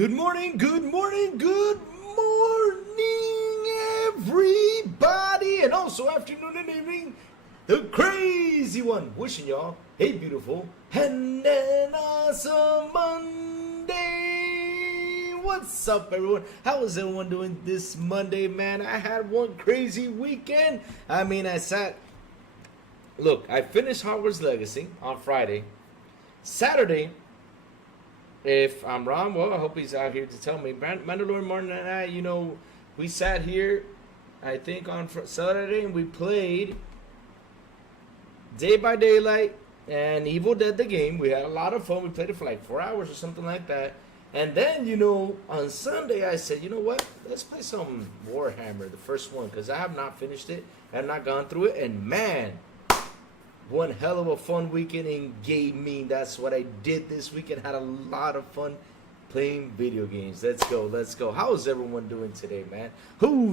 Good morning, good morning, good morning, everybody, and also afternoon and evening, the crazy one, wishing y'all a beautiful and an awesome Monday. What's up, everyone? How is everyone doing this Monday, man? I had one crazy weekend. I finished Hogwarts Legacy on Friday. Saturday, if I'm wrong, well, I hope he's out here to tell me. Mandalorian Martin and I, we sat here, I think, on Saturday, and we played Dead by Daylight and Evil Dead the game. We had a lot of fun. We played it for like 4 hours or something like that. And then, on Sunday, I said, you know what? Let's play some Warhammer, the first one, because I have not finished it. I have not gone through it. And, man, one hell of a fun weekend in gaming. That's what I did this weekend. Had a lot of fun playing video games. Let's go. How is everyone doing today, man?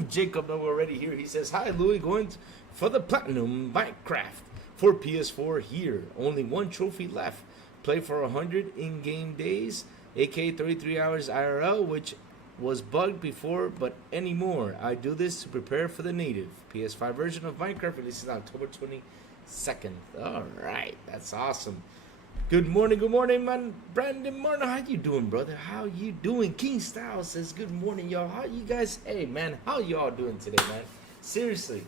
Jacob, no, we're already here. He says, hi, Louis, going for the Platinum Minecraft for PS4 here. Only one trophy left. Play for 100 in-game days, aka 33 hours IRL, which was bugged before, but anymore. I do this to prepare for the native PS5 version of Minecraft, releases on October 22nd. All right, that's awesome. Good morning, man. Brandon Martin, how you doing, brother? How you doing? King Style says, good morning, y'all. How you guys? Hey, man, how y'all doing today, man? Seriously,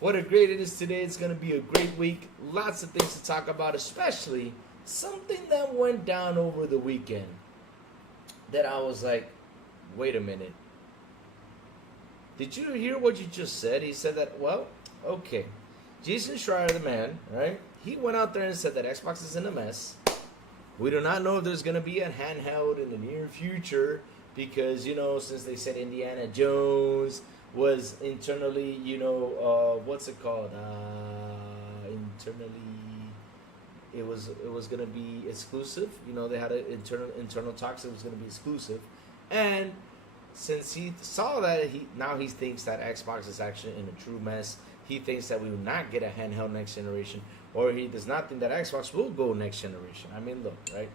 what a great it is today. It's going to be a great week. Lots of things to talk about, especially something that went down over the weekend that I was like, wait a minute. Did you hear what you just said? He said that, well, okay. Jason Schreier, the man, right? He went out there and said that Xbox is in a mess. We do not know if there's going to be a handheld in the near future because, since they said Indiana Jones was internally, what's it called? Internally, it was going to be exclusive. They had an internal talks. It was going to be exclusive, and since he saw that, he thinks that Xbox is actually in a true mess. He thinks that we will not get a handheld next generation, or he does not think that Xbox will go next generation. I mean, look, right?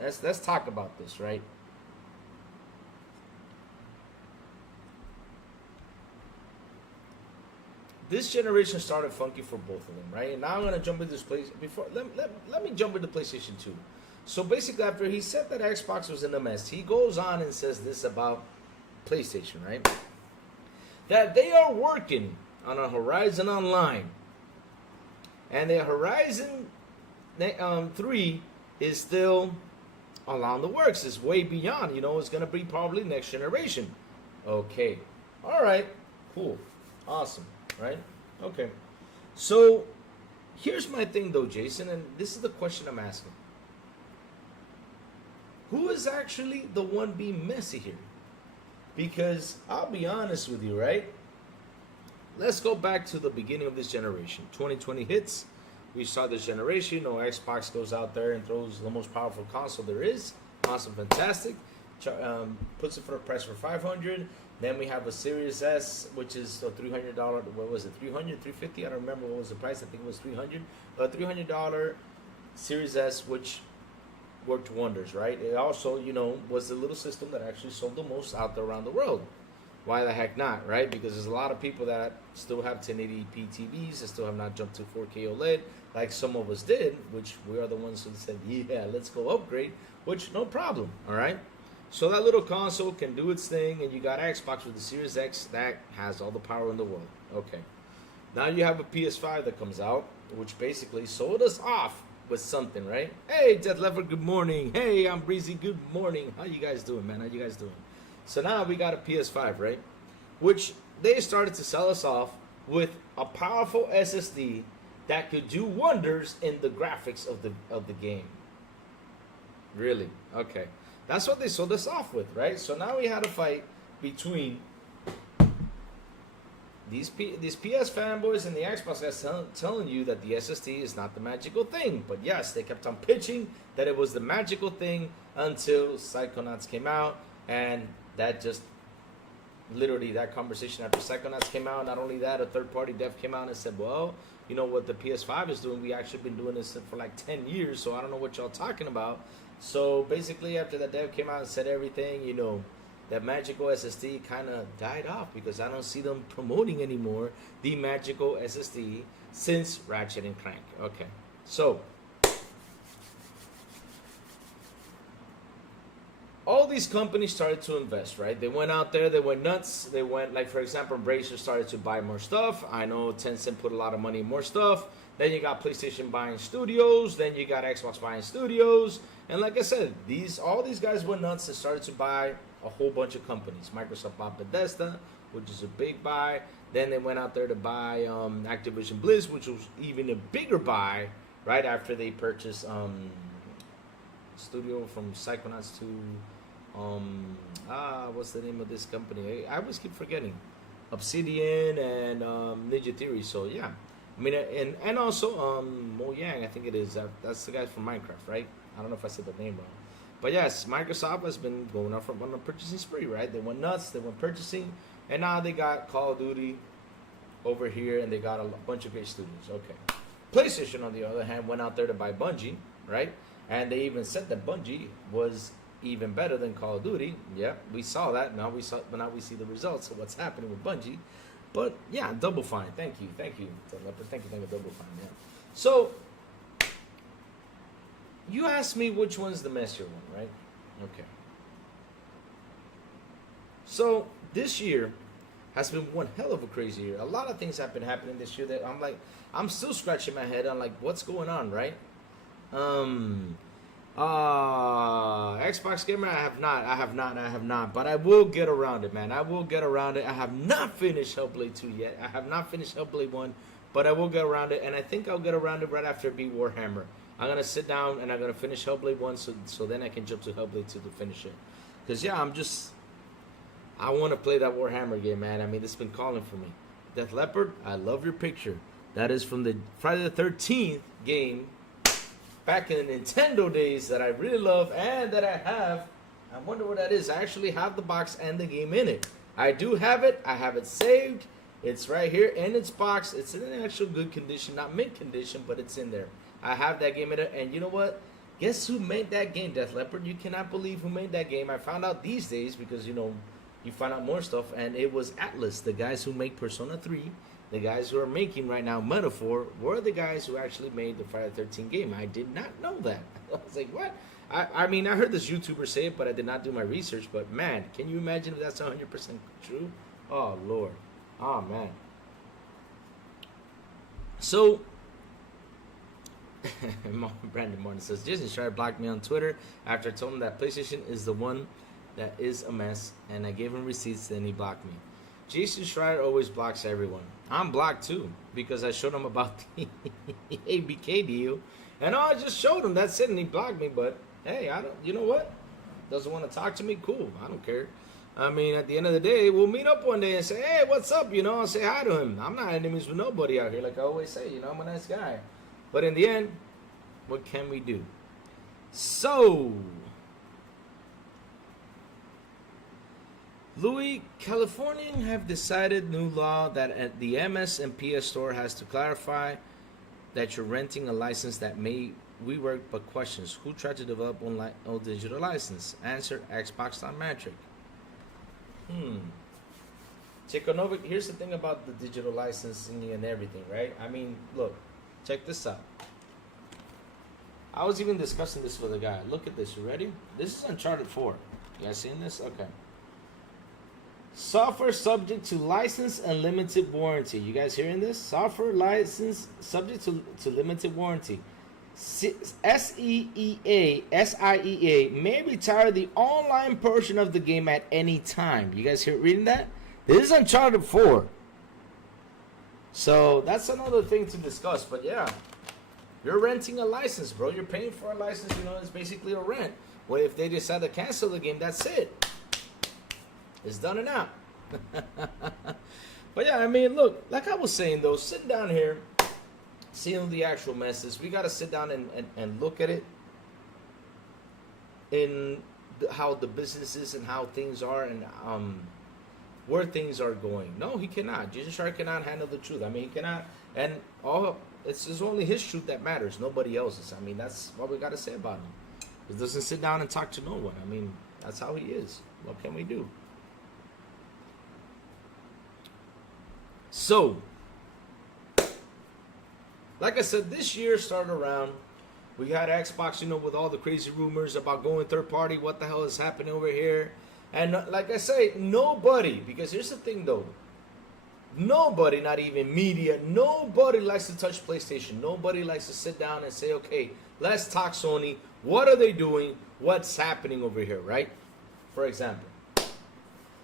Let's talk about this, right? This generation started funky for both of them, right? And now I'm gonna jump into this place. Let me jump into PlayStation 2. So basically, after he said that Xbox was in a mess, he goes on and says this about PlayStation, right? That they are working on a Horizon Online, and the Horizon 3 is still along the works. It's way beyond. It's going to be probably next generation. Okay. All right. Cool. Awesome. Right? Okay. So here's my thing, though, Jason, and this is the question I'm asking. Who is actually the one being messy here? Because I'll be honest with you, right? Let's go back to the beginning of this generation. 2020 hits. We saw this generation. Xbox goes out there and throws the most powerful console there is. Awesome, fantastic. Puts it for the price for $500. Then we have a Series S, which is a $300. What was it? $300, $350? I don't remember what was the price. I think it was $300. A $300 Series S, which worked wonders, right? It also, was the little system that actually sold the most out there around the world. Why the heck not, right? Because there's a lot of people that still have 1080p TVs that still have not jumped to 4K OLED like some of us did, which we are the ones who said, yeah, let's go upgrade, which no problem, all right? So that little console can do its thing, and you got Xbox with the Series X that has all the power in the world. Okay. Now you have a PS5 that comes out, which basically sold us off with something, right? Hey, Death Lever, good morning. Hey, I'm Breezy, good morning. How you guys doing, man? How you guys doing? So now we got a PS5, right? Which they started to sell us off with a powerful SSD that could do wonders in the graphics of the game. Really? Okay. That's what they sold us off with, right? So now we had a fight between these PS fanboys and the Xbox guys telling you that the SSD is not the magical thing. But yes, they kept on pitching that it was the magical thing until Psychonauts came out, and that just literally that conversation after Psychonauts came out. Not only that, a third-party dev came out and said, well, what the PS5 is doing, we actually been doing this for like 10 years, so I don't know what y'all talking about. So basically, after the dev came out and said everything, that magical SSD kind of died off because I don't see them promoting anymore the magical SSD since Ratchet and Clank. Okay, so all these companies started to invest, right? They went out there, they went nuts. They went, like, for example, Embracer started to buy more stuff. I know Tencent put a lot of money in more stuff. Then you got PlayStation buying studios. Then you got Xbox buying studios. And like I said, all these guys went nuts and started to buy a whole bunch of companies. Microsoft bought Bethesda, which is a big buy. Then they went out there to buy Activision Blizzard, which was even a bigger buy, right after they purchased studio from Psychonauts to what's the name of this company? I always keep forgetting. Obsidian and Ninja Theory. So yeah, I mean, and also Mo Yang, I think it is. That's the guy from Minecraft, right? I don't know if I said the name wrong. But yes, Microsoft has been going on a purchasing spree, right? They went nuts, they went purchasing, and now they got Call of Duty over here, and they got a bunch of great studios. Okay. PlayStation, on the other hand, went out there to buy Bungie, right? And they even said that Bungie was even better than Call of Duty. Yeah, we saw that. Now we see the results of what's happening with Bungie. But yeah, Double Fine. Thank you, Thank you, Double Fine. Yeah. So you asked me which one's the messier one, right? Okay. So this year has been one hell of a crazy year. A lot of things have been happening this year that I'm still scratching my head on, like, what's going on, right? Xbox Gamer, I have not, but I will get around it, man. I will get around it. I have not finished Hellblade 2 yet. I have not finished Hellblade 1, but I will get around it, and I think I'll get around it right after I beat Warhammer. I'm going to sit down and I'm going to finish Hellblade 1 so then I can jump to Hellblade 2 to finish it. Because, yeah, I want to play that Warhammer game, man. I mean, it's been calling for me. Death Leopard, I love your picture. That is from the Friday the 13th game back in the Nintendo days that I really love and that I have. I wonder what that is. I actually have the box and the game in it. I do have it. I have it saved. It's right here in its box. It's in an actual good condition. Not mint condition, but it's in there. I have that game in it. And you know what? Guess who made that game, Death Leopard? You cannot believe who made that game. I found out these days because, you find out more stuff. And it was Atlas, the guys who make Persona 3. The guys who are making right now Metaphor were the guys who actually made the Friday the 13th game. I did not know that. I was like, what? I mean, I heard this YouTuber say it, but I did not do my research. But, man, can you imagine if that's 100% true? Oh, Lord. Oh, man. So, Brandon Martin says, Jason Schreier blocked me on Twitter after I told him that PlayStation is the one that is a mess, and I gave him receipts, then he blocked me. Jason Schreier always blocks everyone. I'm blocked too because I showed him about the ABK deal, and I just showed him. That's it, and he blocked me. But hey, I don't. You know what? Doesn't want to talk to me? Cool. I don't care. I mean, at the end of the day, we'll meet up one day and say, hey, what's up? I'll say hi to him. I'm not enemies with nobody out here, like I always say. I'm a nice guy. But in the end, what can we do? So, Louis, Californians have decided new law that at the MS and PS store has to clarify that you're renting a license that may rework but questions. Who tried to develop online digital license? Answer, Xbox.metric. Chikonovic, here's the thing about the digital licensing and everything, right? I mean, look, check this out. I was even discussing this with a guy. Look at this, you ready? This is Uncharted 4. You guys seen this? Okay. Software subject to license and limited warranty. You guys hearing this? Software license subject to limited warranty. SIEA may retire the online portion of the game at any time. You guys reading that? This is Uncharted 4. So that's another thing to discuss. But yeah, you're renting a license, bro. You're paying for a license. It's basically a rent. Well, if they decide to cancel the game, that's it. It's done and out. But yeah, I mean, look, like I was saying though, sitting down here, seeing the actual message, we got to sit down and look at it in how the businesses and how things are and where things are going. No, he cannot. Jesus Christ cannot handle the truth. I mean, he cannot. And it's only his truth that matters, nobody else's. I mean, that's what we got to say about him. He doesn't sit down and talk to no one. I mean, that's how he is. What can we do? So, like I said, this year started around. We had Xbox, with all the crazy rumors about going third party. What the hell is happening over here? And like I say, nobody, because here's the thing though. Nobody, not even media, nobody likes to touch PlayStation. Nobody likes to sit down and say, okay, let's talk Sony. What are they doing? What's happening over here, right? For example,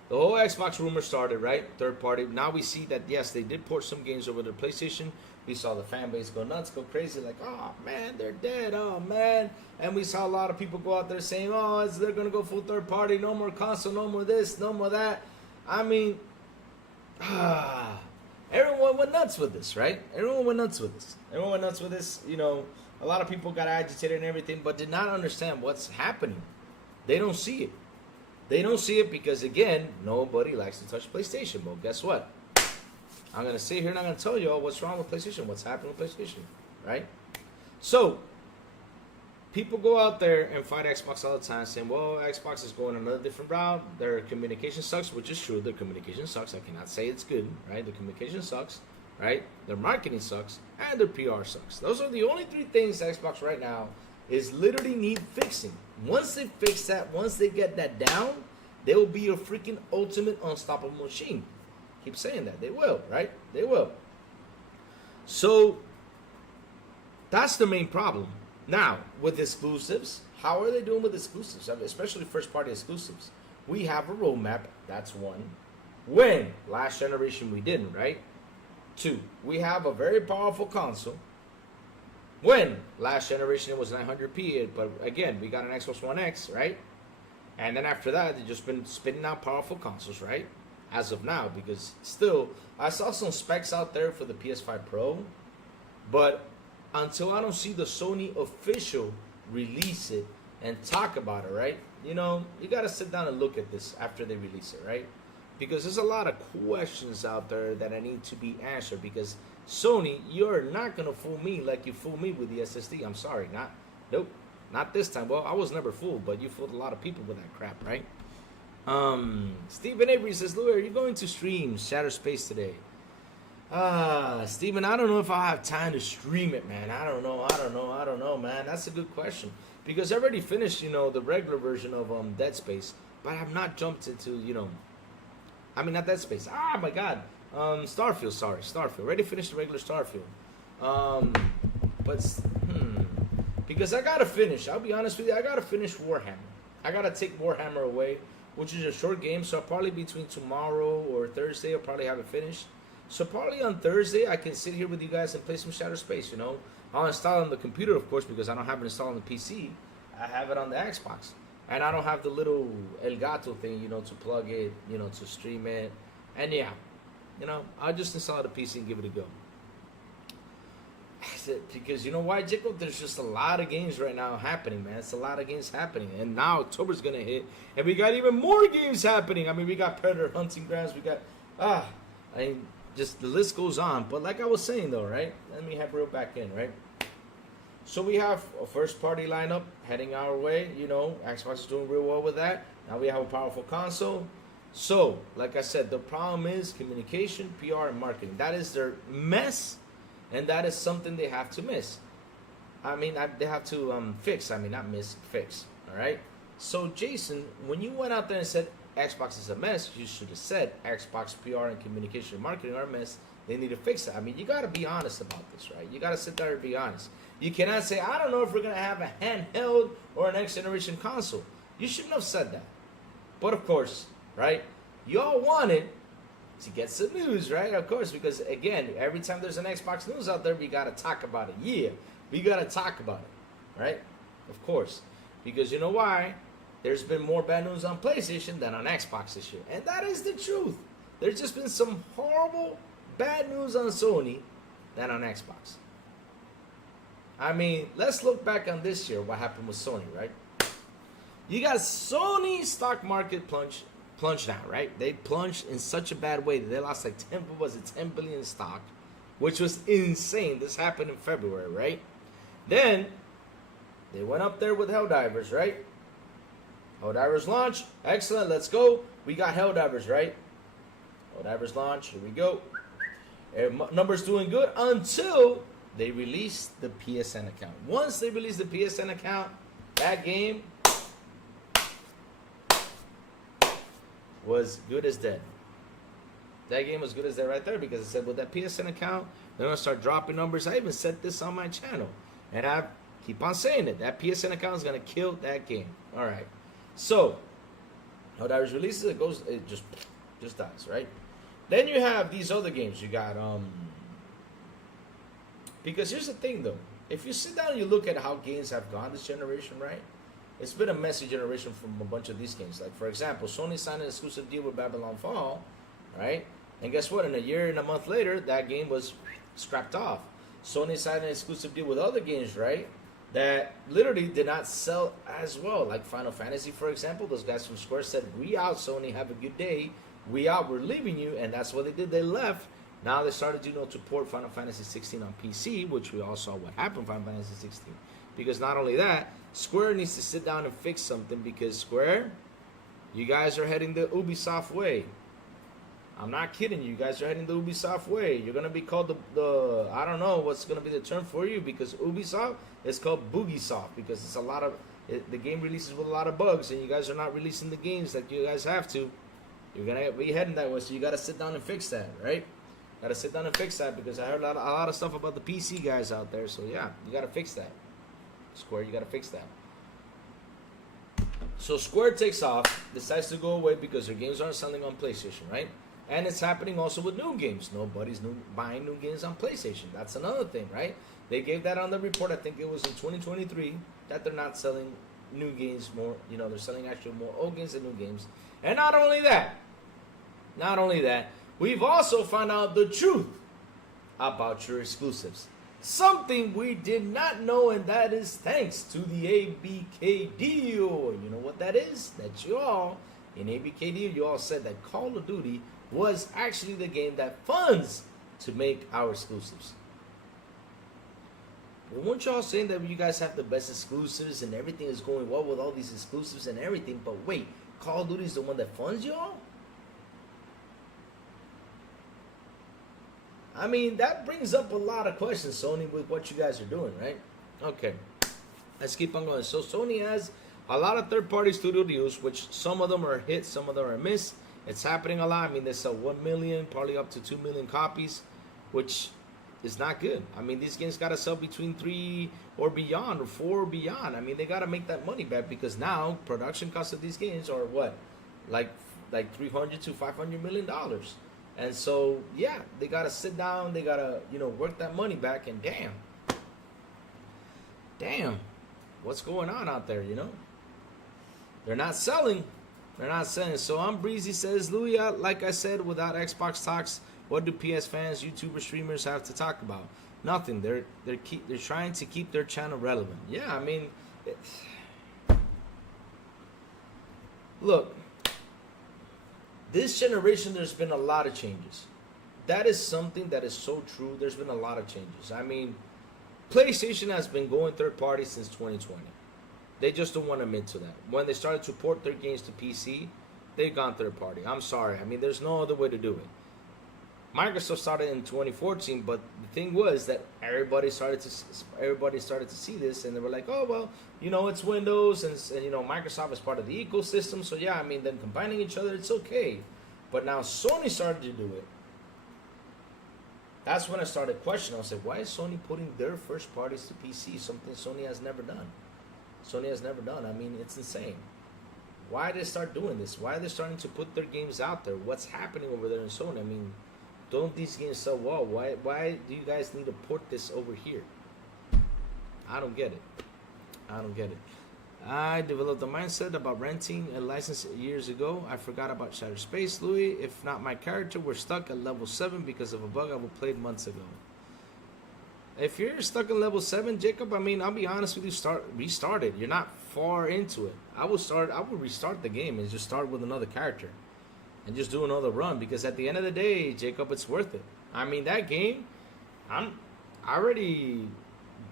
the whole Xbox rumor started, right? Third party. Now we see that, yes, they did port some games over to PlayStation. We saw the fan base go nuts, go crazy, like, oh, man, they're dead, oh, man. And we saw a lot of people go out there saying, oh, they're going to go full third party, no more console, no more this, no more that. I mean, everyone went nuts with this, right? Everyone went nuts with this. A lot of people got agitated and everything, but did not understand what's happening. They don't see it. They don't see it because, again, nobody likes to touch PlayStation. But guess what? I'm going to sit here and I'm going to tell you all what's wrong with PlayStation, what's happening with PlayStation, right? So, people go out there and fight Xbox all the time saying, well, Xbox is going another different route. Their communication sucks, which is true. Their communication sucks. I cannot say it's good, right? Their communication sucks, right? Their marketing sucks, and their PR sucks. Those are the only three things Xbox right now is literally need fixing. Once they fix that, once they get that down, they will be a freaking ultimate unstoppable machine. Keep saying that. They will, right? They will. So, that's the main problem. Now, with exclusives, how are they doing with exclusives? I mean, especially first-party exclusives. We have a roadmap. That's one. When? Last generation we didn't, right? Two, we have a very powerful console. When? Last generation it was 900p, but again, we got an Xbox One X, right? And then after that, they've just been spitting out powerful consoles, right? As of now, because still, I saw some specs out there for the PS5 Pro, but until I don't see the Sony official release it and talk about it, right? You got to sit down and look at this after they release it, right? Because there's a lot of questions out there that I need to be answered, because Sony, you're not going to fool me like you fooled me with the SSD. I'm sorry. Nope. Not this time. Well, I was never fooled, but you fooled a lot of people with that crap, right? Stephen Avery says, Louis, are you going to stream Shatter Space today? Stephen, I don't know if I'll have time to stream it, man. I don't know, man. That's a good question. Because I already finished, the regular version of Dead Space, but I have not jumped into, not Dead Space. Ah, my God. Starfield, sorry. Starfield. Already finished the regular Starfield. Because I gotta finish. I'll be honest with you. I gotta finish Warhammer. I gotta take Warhammer away, which is a short game. So probably between tomorrow or Thursday, I'll probably have it finished. So probably on Thursday, I can sit here with you guys and play some Shadow Space. I'll install it on the computer, of course, because I don't have it installed on the PC. I have it on the Xbox, and I don't have the little Elgato thing, to plug it, to stream it. And yeah, I'll just install the PC and give it a go. Because you know why, Jacob? There's just a lot of games right now happening, man. It's a lot of games happening. And now October's going to hit. And we got even more games happening. I mean, we got Predator Hunting Grounds. We got, just the list goes on. But like I was saying, though, right? Let me have real back in, right? So we have a first-party lineup heading our way. Xbox is doing real well with that. Now we have a powerful console. So, like I said, the problem is communication, PR, and marketing. That is their mess. And that is something they have to miss. They have to fix. Not miss, fix. All right? So, Jason, when you went out there and said Xbox is a mess, you should have said Xbox PR and communication and marketing are a mess. They need to fix it. You got to be honest about this, right? You got to sit there and be honest. You cannot say, I don't know if we're going to have a handheld or a next-generation console. You shouldn't have said that. But, of course, right, y'all wanted to get some news, right? Of course, because again, every time there's an Xbox news out there, we gotta talk about it. Yeah, we gotta talk about it, right? Of course, because you know why? There's been more bad news on PlayStation than on Xbox this year, and that is the truth. There's just been some horrible bad news on Sony than on Xbox. Let's look back on this year. What happened with Sony, right? You got Sony stock market plunged down, right? They plunged in such a bad way that they lost like 10 billion stock, which was insane. This happened in February, right? Then They went up there with Helldivers, right? Helldivers launch. Excellent. Let's go. We got Helldivers, right? Helldivers launch. Here we go. Numbers doing good until they released the PSN account. Once they released the PSN account, that game was good as dead. That game was good as dead right there because it said with that PSN account, they're going to start dropping numbers. I even said this on my channel. And I keep on saying it. That PSN account is going to kill that game. All right. So, Helldivers releases, it just dies, right? Then you have these other games. You got, because here's the thing though. If you sit down and you look at how games have gone this generation, right? It's been a messy generation from a bunch of these games. Like, for example, Sony signed an exclusive deal with Babylon Fall, right? And guess what? In a year and a month later, that game was scrapped off. Sony signed an exclusive deal with other games, right? That literally did not sell as well. Like Final Fantasy, for example. Those guys from Square said, "We out, Sony. Have a good day. We out. We're leaving you." And that's what they did. They left. Now they started, to port Final Fantasy 16 on PC, which we all saw what happened Final Fantasy 16. Because not only that, Square needs to sit down and fix something because Square, you guys are heading the Ubisoft way. I'm not kidding you. You guys are heading the Ubisoft way. You're going to be called the I don't know what's going to be the term for you because Ubisoft is called Boogiesoft because it's the game releases with a lot of bugs and you guys are not releasing the games like you guys have to. You're going to be heading that way, so you got to sit down and fix that, right? Got to sit down and fix that because I heard a lot of stuff about the PC guys out there. So yeah, you got to fix that. Square, you got to fix that. So Square takes off, decides to go away because their games aren't selling on PlayStation, right? And it's happening also with new games. Nobody's buying new games on PlayStation. That's another thing, right? They gave that on the report, I think it was in 2023, that they're not selling new games more. They're selling actually more old games than new games. And not only that, we've also found out the truth about your exclusives. Something we did not know, and that is thanks to the ABK deal. You know what that is? That you all, in ABK deal, you all said that Call of Duty was actually the game that funds to make our exclusives. Well, weren't y'all saying that you guys have the best exclusives and everything is going well with all these exclusives and everything, but wait, Call of Duty is the one that funds y'all? I mean, that brings up a lot of questions, Sony, with what you guys are doing, right? Okay, let's keep on going. So Sony has a lot of third-party studio deals, which some of them are hits, some of them are miss. It's happening a lot. I mean, they sell 1 million, probably up to 2 million copies, which is not good. I mean, these games got to sell between 3 or beyond, or 4 or beyond. I mean, they got to make that money back because now production costs of these games are what? Like 300 to 500 million dollars. And so, yeah, they got to sit down. They got to, work that money back. And damn, what's going on out there, They're not selling. They're not selling. So, Breezy says, Louis, like I said, without Xbox talks, what do PS fans, YouTubers, streamers have to talk about? Nothing. They're trying to keep their channel relevant. Yeah, I mean, look. This generation, there's been a lot of changes. That is something that is so true. There's been a lot of changes. I mean, PlayStation has been going third party since 2020. They just don't want to admit to that. When they started to port their games to PC, they've gone third party. I'm sorry. I mean, there's no other way to do it. Microsoft started in 2014, but the thing was that everybody started to see this, and they were like, oh well, it's Windows, and Microsoft is part of the ecosystem, so yeah, I mean, them combining each other, it's okay. But now Sony started to do it. That's when I started questioning. I was like, why is Sony putting their first parties to PC? Something Sony has never done. I mean, it's insane. Why did they start doing this? Why are they starting to put their games out there? What's happening over there in Sony? I mean, don't these games sell well? Why do you guys need to port this over here? I don't get it. I developed a mindset about renting a license years ago. I forgot about Shattered Space, Louis. If not my character, we're stuck at level 7 because of a bug I played months ago. If you're stuck in level 7, Jacob, I mean, I'll be honest with you, restart it. You're not far into it. I would restart the game and just start with another character. And just do another run, because at the end of the day, Jacob, it's worth it. I mean, that game, I'm already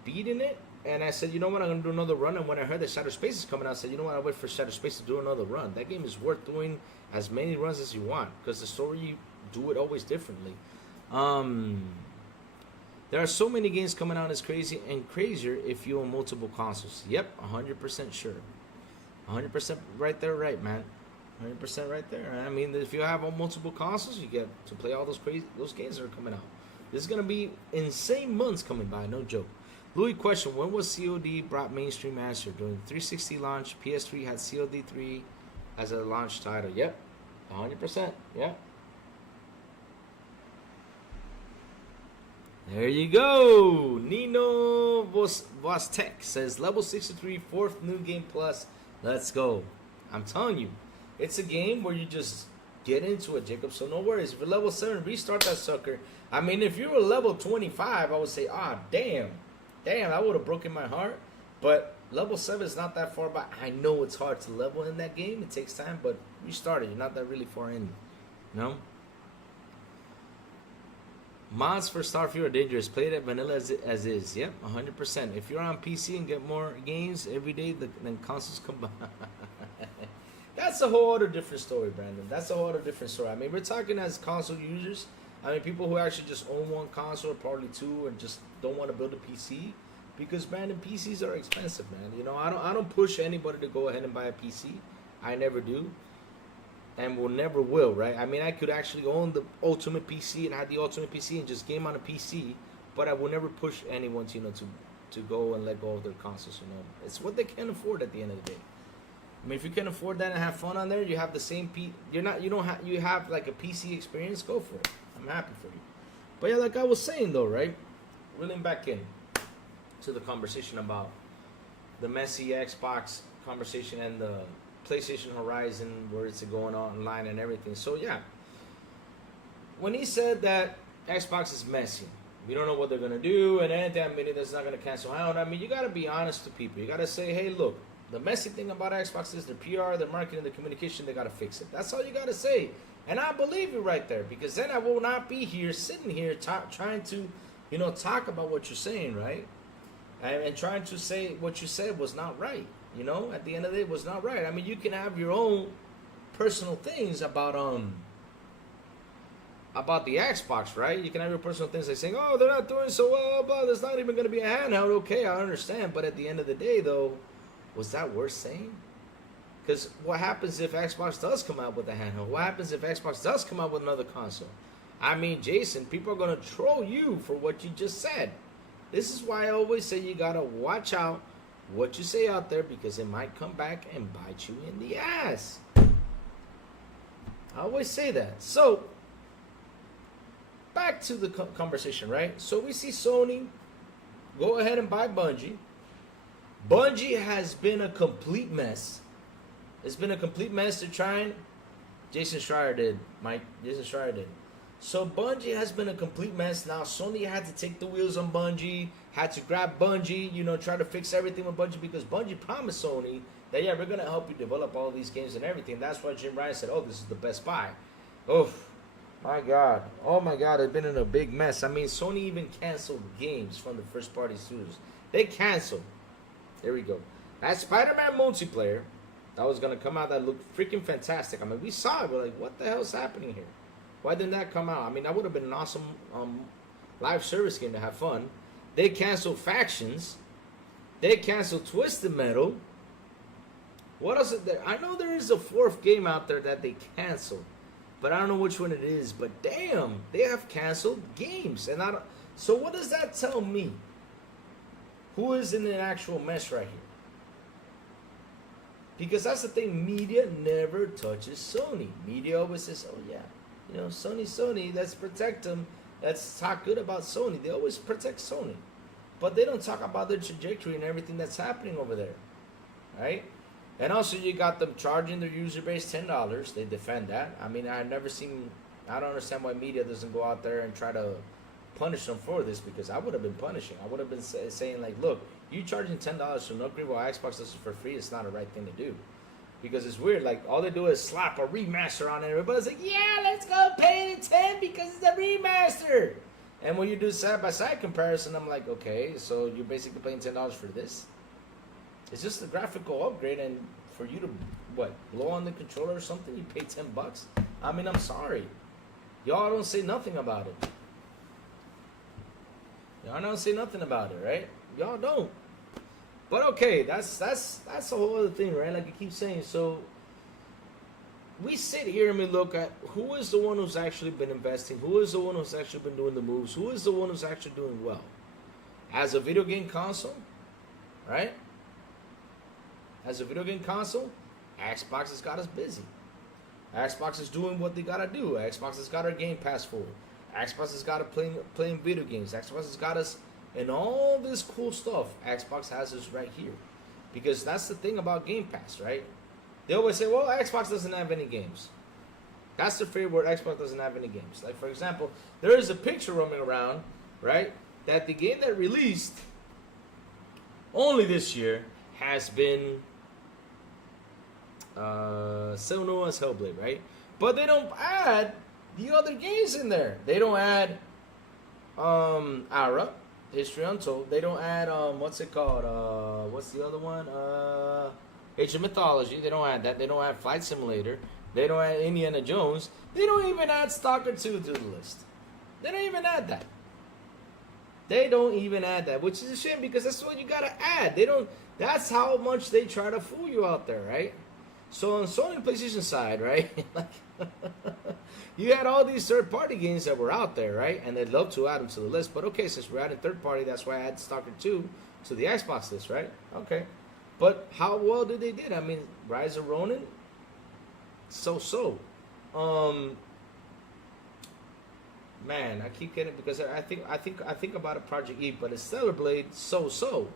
beating it, And I said, you know what, I'm gonna do another run. And when I heard that Shattered Space is coming out, I said, you know what, I'll wait for Shattered Space to do another run. That game is worth doing as many runs as you want, because the story, you do it always differently. There are so many games coming out as crazy and crazier if you own multiple consoles. Yep, 100% sure. 100% right there, right, man. 100% right there. I mean, if you have multiple consoles, you get to play all those games that are coming out. This is gonna be insane months coming by, no joke. Louis question: when was COD brought mainstream answer? During the 360 launch, PS3 had COD 3 as a launch title. Yep, 100%. Yep. There you go. Nino Vostek says level 63, fourth new game plus. Let's go. I'm telling you, it's a game where you just get into it, Jacob. So no worries. If you're level 7, restart that sucker. I mean, if you were level 25, I would say, damn, that would have broken my heart. But level 7 is not that far back. I know it's hard to level in that game. It takes time, but restart it. You're not that really far in. No? Mods for Starfield are dangerous. Play it at vanilla as is. Yep, 100%. If you're on PC and get more games every day, then consoles come by. That's a whole other different story, Brandon. That's a whole other different story. I mean, we're talking as console users. I mean, people who actually just own one console or probably two and just don't want to build a PC. Because, Brandon, PCs are expensive, man. You know, I don't push anybody to go ahead and buy a PC. I never do. And will never will, right? I mean, I could actually own the ultimate PC and have the ultimate PC and just game on a PC, but I will never push anyone to, you know, to go and let go of their consoles. You know, it's what they can afford at the end of the day. I mean, if you can afford that and have fun on there, you have the same you have like a PC experience. Go for it. I'm happy for you. But yeah, like I was saying though, right? Reeling back in to the conversation about the messy Xbox conversation and the PlayStation Horizon, where it's going online and everything. So yeah, when he said that Xbox is messy, we don't know what they're gonna do, and anything, I mean, that's not gonna cancel out. I mean, you gotta be honest to people. You gotta say, hey, look, the messy thing about Xbox is their PR, their marketing, their communication. They gotta fix it. That's all you gotta say, and I believe you right there, because then I will not be here sitting here trying to, you know, talk about what you're saying, right, and trying to say what you said was not right. You know, at the end of the day, it was not right. I mean, you can have your own personal things about the Xbox, right? You can have your personal things like saying, oh, they're not doing so well, but there's not even going to be a handheld. Okay, I understand. But at the end of the day, though, was that worth saying? Because what happens if Xbox does come out with a handheld? What happens if Xbox does come out with another console? I mean, Jason, people are going to troll you for what you just said. This is why I always say you got to watch out what you say out there, because it might come back and bite you in the ass. I always say that. So, back to the conversation, right? So we see Sony go ahead and buy Bungie. Bungie has been a complete mess. It's been a complete mess. They're trying. Jason Schreier did. So Bungie has been a complete mess. Now Sony had to take the wheels on Bungie, had to grab Bungie, you know, try to fix everything with Bungie, because Bungie promised Sony that, yeah, we're going to help you develop all these games and everything. That's why Jim Ryan said, oh, this is the best buy. Oh, my God. Oh, my God. It's been in a big mess. I mean, Sony even canceled games from the first-party studios. They canceled. There we go. That Spider-Man multiplayer that was going to come out that looked freaking fantastic. I mean, we saw it. We're like, what the hell's happening here? Why didn't that come out? I mean, that would have been an awesome live service game to have fun. They canceled Factions. They canceled Twisted Metal. What else is there? I know there is a fourth game out there that they canceled, but I don't know which one it is. But damn, they have canceled games. And I don't. So what does that tell me? Who is in an actual mess right here? Because that's the thing. Media never touches Sony. Media always says, oh, yeah. You know, Sony, let's protect them. Let's talk good about Sony. They always protect Sony. But they don't talk about their trajectory and everything that's happening over there. Right? And also you got them charging their user base $10. They defend that. I mean, I don't understand why media doesn't go out there and try to punish them for this, because I would have been punishing. I would have been saying, like, look, you charging $10 for an upgrade while Xbox does it for free. It's not a right thing to do. Because it's weird, like, all they do is slap a remaster on it. Everybody's like, yeah, let's go pay the $10 because it's a remaster. And when you do side-by-side comparison, I'm like, okay, so you're basically paying $10 for this? It's just a graphical upgrade, and for you to, what, blow on the controller or something, you pay $10? I mean, I'm sorry. Y'all don't say nothing about it. Y'all don't say nothing about it, right? Y'all don't. But okay, that's a whole other thing, right? Like I keep saying, so we sit here and we look at who is the one who's actually been investing, who is the one who's actually been doing the moves, who is the one who's actually doing well. As a video game console, right? As a video game console, Xbox has got us busy. Xbox is doing what they gotta do. Xbox has got our Game Pass forward. Xbox has got us playing video games. Xbox has got us in all this cool stuff. Xbox has us right here. Because that's the thing about Game Pass, right? They always say, well, Xbox doesn't have any games. That's the favorite word. Xbox doesn't have any games. Like, for example, there is a picture roaming around, right, that the game that released only this year has been Senua's Hellblade, right? But they don't add the other games in there. They don't add Ara, History Untold. They don't add what's it called? What's the other one? Age of Mythology. They don't add that. They don't add Flight Simulator. They don't add Indiana Jones. They don't even add Stalker 2 to the list. They don't even add that. They don't even add that, which is a shame because that's what you gotta add. They don't. That's how much they try to fool you out there, right? So on Sony PlayStation side, right? Like, you had all these third-party games that were out there, right? And they'd love to add them to the list. But okay, since we're adding third-party, that's why I added Stalker 2 to the Xbox list, right? Okay. But how well did they do? I mean, Rise of Ronin, so-so. Man, I keep getting because I think about a Project E, but it's Stellar Blade, so-so,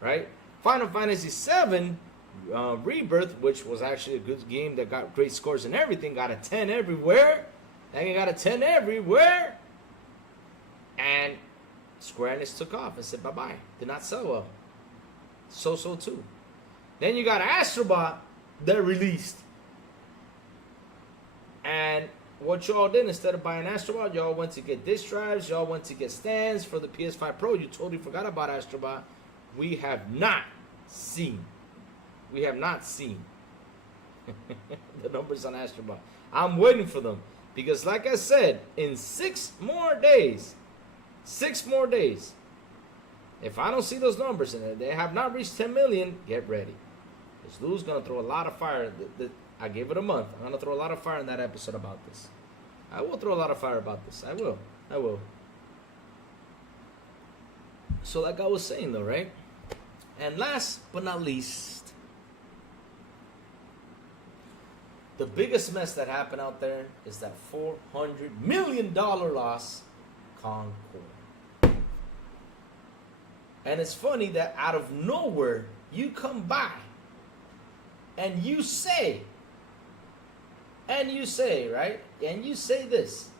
right? Final Fantasy VII Rebirth, which was actually a good game that got great scores and everything, got a 10 everywhere. Then you got a 10 everywhere, and Square Enix took off and said bye-bye. Did not sell well. So too. Then you got Astrobot that released. And what y'all did, instead of buying Astrobot, y'all went to get disc drives, y'all went to get stands for the PS5 Pro. You totally forgot about Astrobot. We have not seen the numbers on Astrobot. I'm waiting for them. Because like I said, in 6 more days, if I don't see those numbers and they have not reached 10 million, get ready. Because Lou's going to throw a lot of fire. I gave it a month. I'm going to throw a lot of fire in that episode about this. I will throw a lot of fire about this. I will. So like I was saying though, right? And last but not least, the biggest mess that happened out there is that $400 million loss, Concord. And it's funny that out of nowhere, you come by and you say, right? And you say this,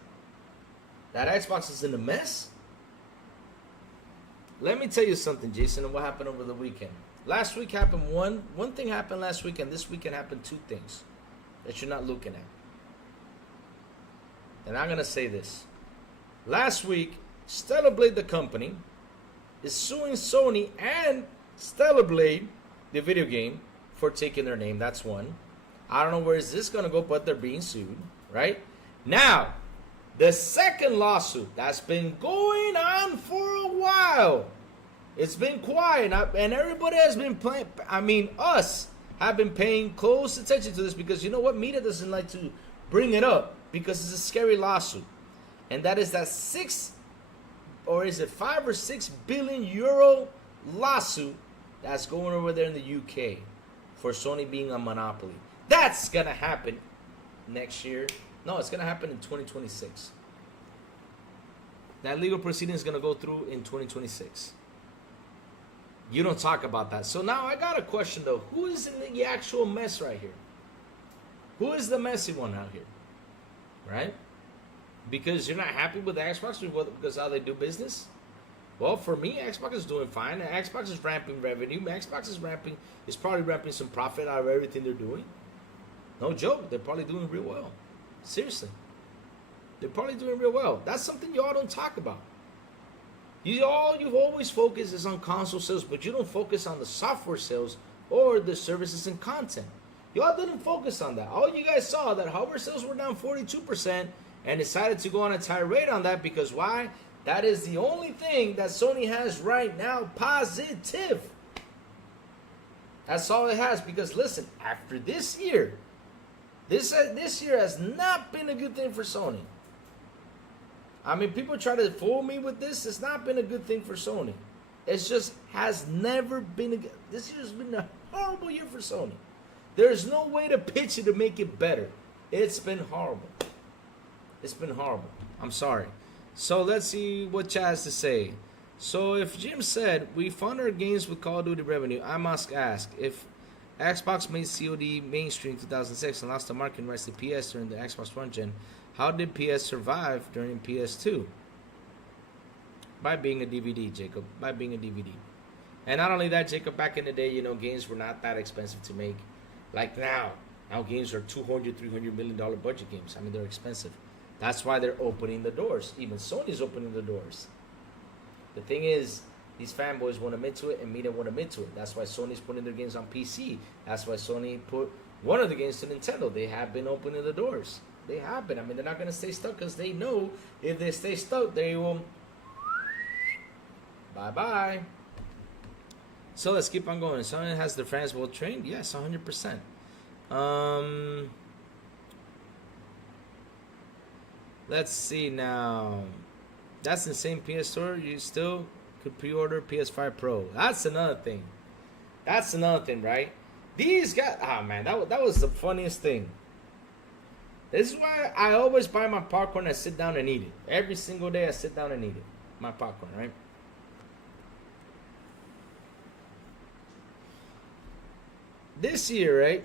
that Xbox is in a mess? Let me tell you something, Jason, and what happened over the weekend. Last week happened one thing happened last week, and this weekend happened 2 things that you're not looking at. And I'm going to say this. Last week, Stellar Blade, the company, is suing Sony and Stellar Blade, the video game, for taking their name. That's one. I don't know where is this going to go, but they're being sued, right? Now, the second lawsuit that's been going on for a while. It's been quiet, and everybody has been playing. I mean, us have been paying close attention to this because you know what? Media doesn't like to bring it up because it's a scary lawsuit. And that is that 5 or 6 billion euro lawsuit that's going over there in the UK for Sony being a monopoly. That's going to happen next year. No, it's going to happen in 2026. That legal proceeding is going to go through in 2026. You don't talk about that. So now I got a question though. Who is in the actual mess right here? Who is the messy one out here? Right? Because you're not happy with the Xbox because how they do business? Well, for me, Xbox is doing fine. Xbox is ramping revenue. Xbox is probably ramping some profit out of everything they're doing. No joke. They're probably doing real well. Seriously. They're probably doing real well. That's something y'all don't talk about. You've always focused is on console sales, but you don't focus on the software sales or the services and content. Y'all didn't focus on that. All you guys saw that hardware sales were down 42% and decided to go on a tirade on that because why? That is the only thing that Sony has right now positive. That's all it has because listen, after this year, this year has not been a good thing for Sony. I mean, people try to fool me with this. It's not been a good thing for Sony. It's just has never been this year's been a horrible year for Sony. There's no way to pitch it to make it better. It's been horrible. It's been horrible. I'm sorry. So let's see what Chad has to say. So if Jim said, we fund our games with Call of Duty revenue, I must ask, if Xbox made COD mainstream in 2006 and lost the market rights to PS during the Xbox One gen, how did PS survive during PS2? By being a DVD, Jacob. By being a DVD. And not only that, Jacob, back in the day, games were not that expensive to make. Like now. Now games are $200, $300 million budget games. I mean, they're expensive. That's why they're opening the doors. Even Sony's opening the doors. The thing is, these fanboys won't admit to it and media won't admit to it. That's why Sony's putting their games on PC. That's why Sony put one of the games to Nintendo. They have been opening the doors. They have been. I mean, they're not going to stay stuck because they know if they stay stuck, they will bye-bye. So let's keep on going. Sony has the fans well trained? Yes, 100%. Let's see now. That's insane. PS Store, you still could pre-order PS5 Pro. That's another thing. That's another thing, right? These guys, man, that was the funniest thing. This is why I always buy my popcorn and sit down and eat it. Every single day I sit down and eat it. My popcorn, right? This year, right?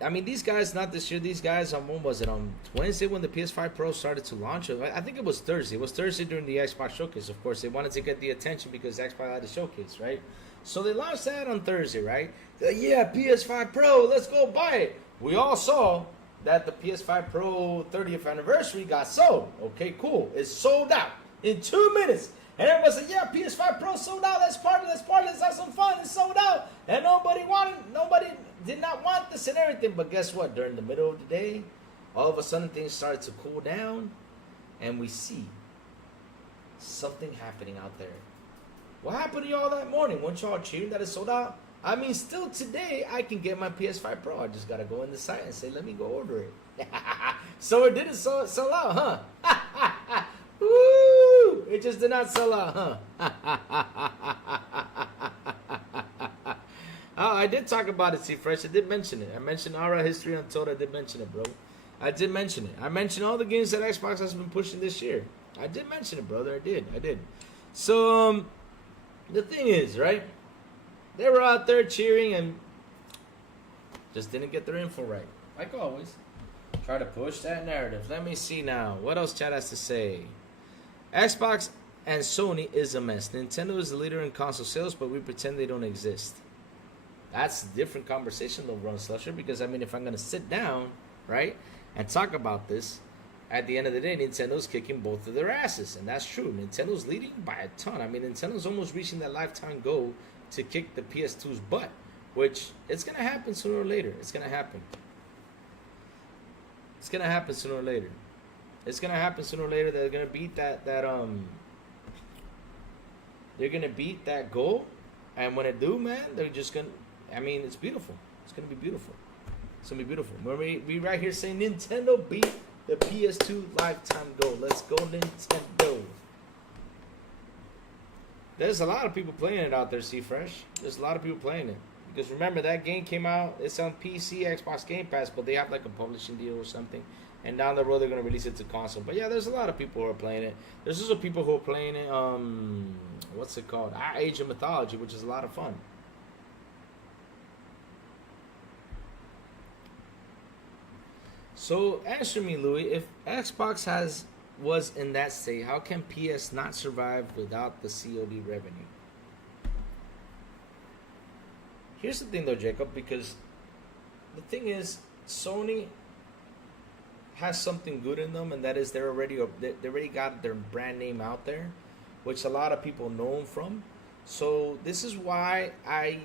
I mean, these guys, not this year, these guys, when was it? On Wednesday when the PS5 Pro started to launch? I think it was Thursday. It was Thursday during the Xbox Showcase. Of course, they wanted to get the attention because Xbox had a showcase, right? So they launched that on Thursday, right? Yeah, PS5 Pro, let's go buy it. We all saw that the PS5 Pro 30th anniversary got sold. Okay, cool. It's sold out in 2 minutes. And everybody said, yeah, PS5 Pro sold out. Let's party, let's have some fun. It's sold out. And nobody did not want this and everything. But guess what? During the middle of the day, all of a sudden things started to cool down. And we see something happening out there. What happened to y'all that morning? Weren't y'all cheering that it sold out? I mean, still today, I can get my PS5 Pro. I just got to go in the site and say, let me go order it. So it didn't sell out, huh? Woo! It just did not sell out, huh? Oh, I did talk about it, C-Fresh. I did mention it. I mentioned Aura History Untold. I did mention it, bro. I did mention it. I mentioned all the games that Xbox has been pushing this year. I did mention it, brother. I did. So, the thing is, right? They were out there cheering and just didn't get their info right. Like always. Try to push that narrative. Let me see now. What else Chad has to say? Xbox and Sony is a mess. Nintendo is the leader in console sales, but we pretend they don't exist. That's a different conversation, though, Ron Slusher, because, I mean, if I'm going to sit down, right, and talk about this, at the end of the day, Nintendo's kicking both of their asses, and that's true. Nintendo's leading by a ton. I mean, Nintendo's almost reaching that lifetime goal to kick the PS2's butt, which it's going to happen sooner or later. It's going to happen. It's going to happen sooner or later. It's going to happen sooner or later. They're going to beat they're going to beat that goal, and when it do, man, they're just going to, I mean, it's beautiful. It's going to be beautiful. It's going to be beautiful. When we right here saying Nintendo beat the PS2 lifetime goal. Let's go, Nintendo. There's a lot of people playing it out there, C-Fresh. There's a lot of people playing it. Because remember, that game came out, it's on PC, Xbox Game Pass, but they have like a publishing deal or something. And down the road, they're going to release it to console. But yeah, there's a lot of people who are playing it. There's also people who are playing it, what's it called? Age of Mythology, which is a lot of fun. So, answer me, Louis, if Xbox was in that state, how can PS not survive without the COD revenue? Here's the thing, though, Jacob, because the thing is, Sony has something good in them, and that is they already got their brand name out there, which a lot of people know them from. So this is why I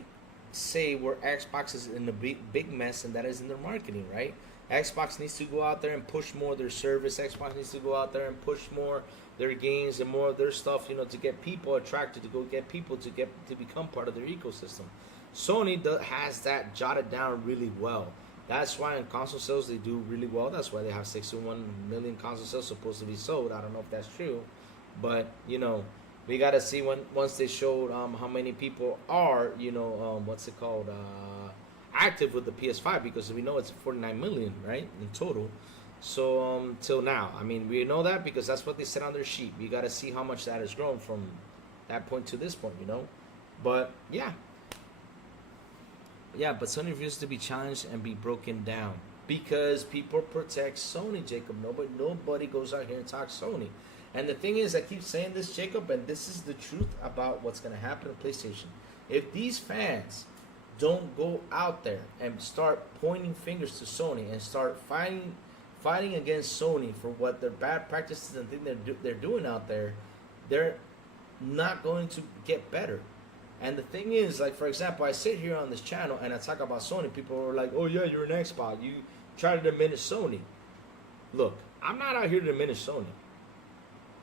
say where Xbox is in a big mess, and that is in their marketing, right? Xbox needs to go out there and push more their service. Xbox needs to go out there and push more their games and more of their stuff, to get people attracted, to go get people to become part of their ecosystem. Sony has that jotted down really well. That's why in console sales they do really well. That's why they have 61 million console sales supposed to be sold. I don't know if that's true, but we gotta see once they showed how many people are what's it called active with the PS5, because we know it's 49 million, right, in total. So till now, I mean, we know that because that's what they said on their sheet. We gotta see how much that has grown from that point to this point, But but Sony refuses to be challenged and be broken down because people protect Sony, Jacob. Nobody goes out here and talks Sony. And the thing is, I keep saying this, Jacob, and this is the truth about what's going to happen to PlayStation. If these fans don't go out there and start pointing fingers to Sony and start fighting against Sony for what their bad practices and things they're doing out there, they're not going to get better. And the thing is, like, for example, I sit here on this channel and I talk about Sony. People are like, oh, yeah, you're an Xbox. You try to diminish Sony. Look, I'm not out here to diminish Sony.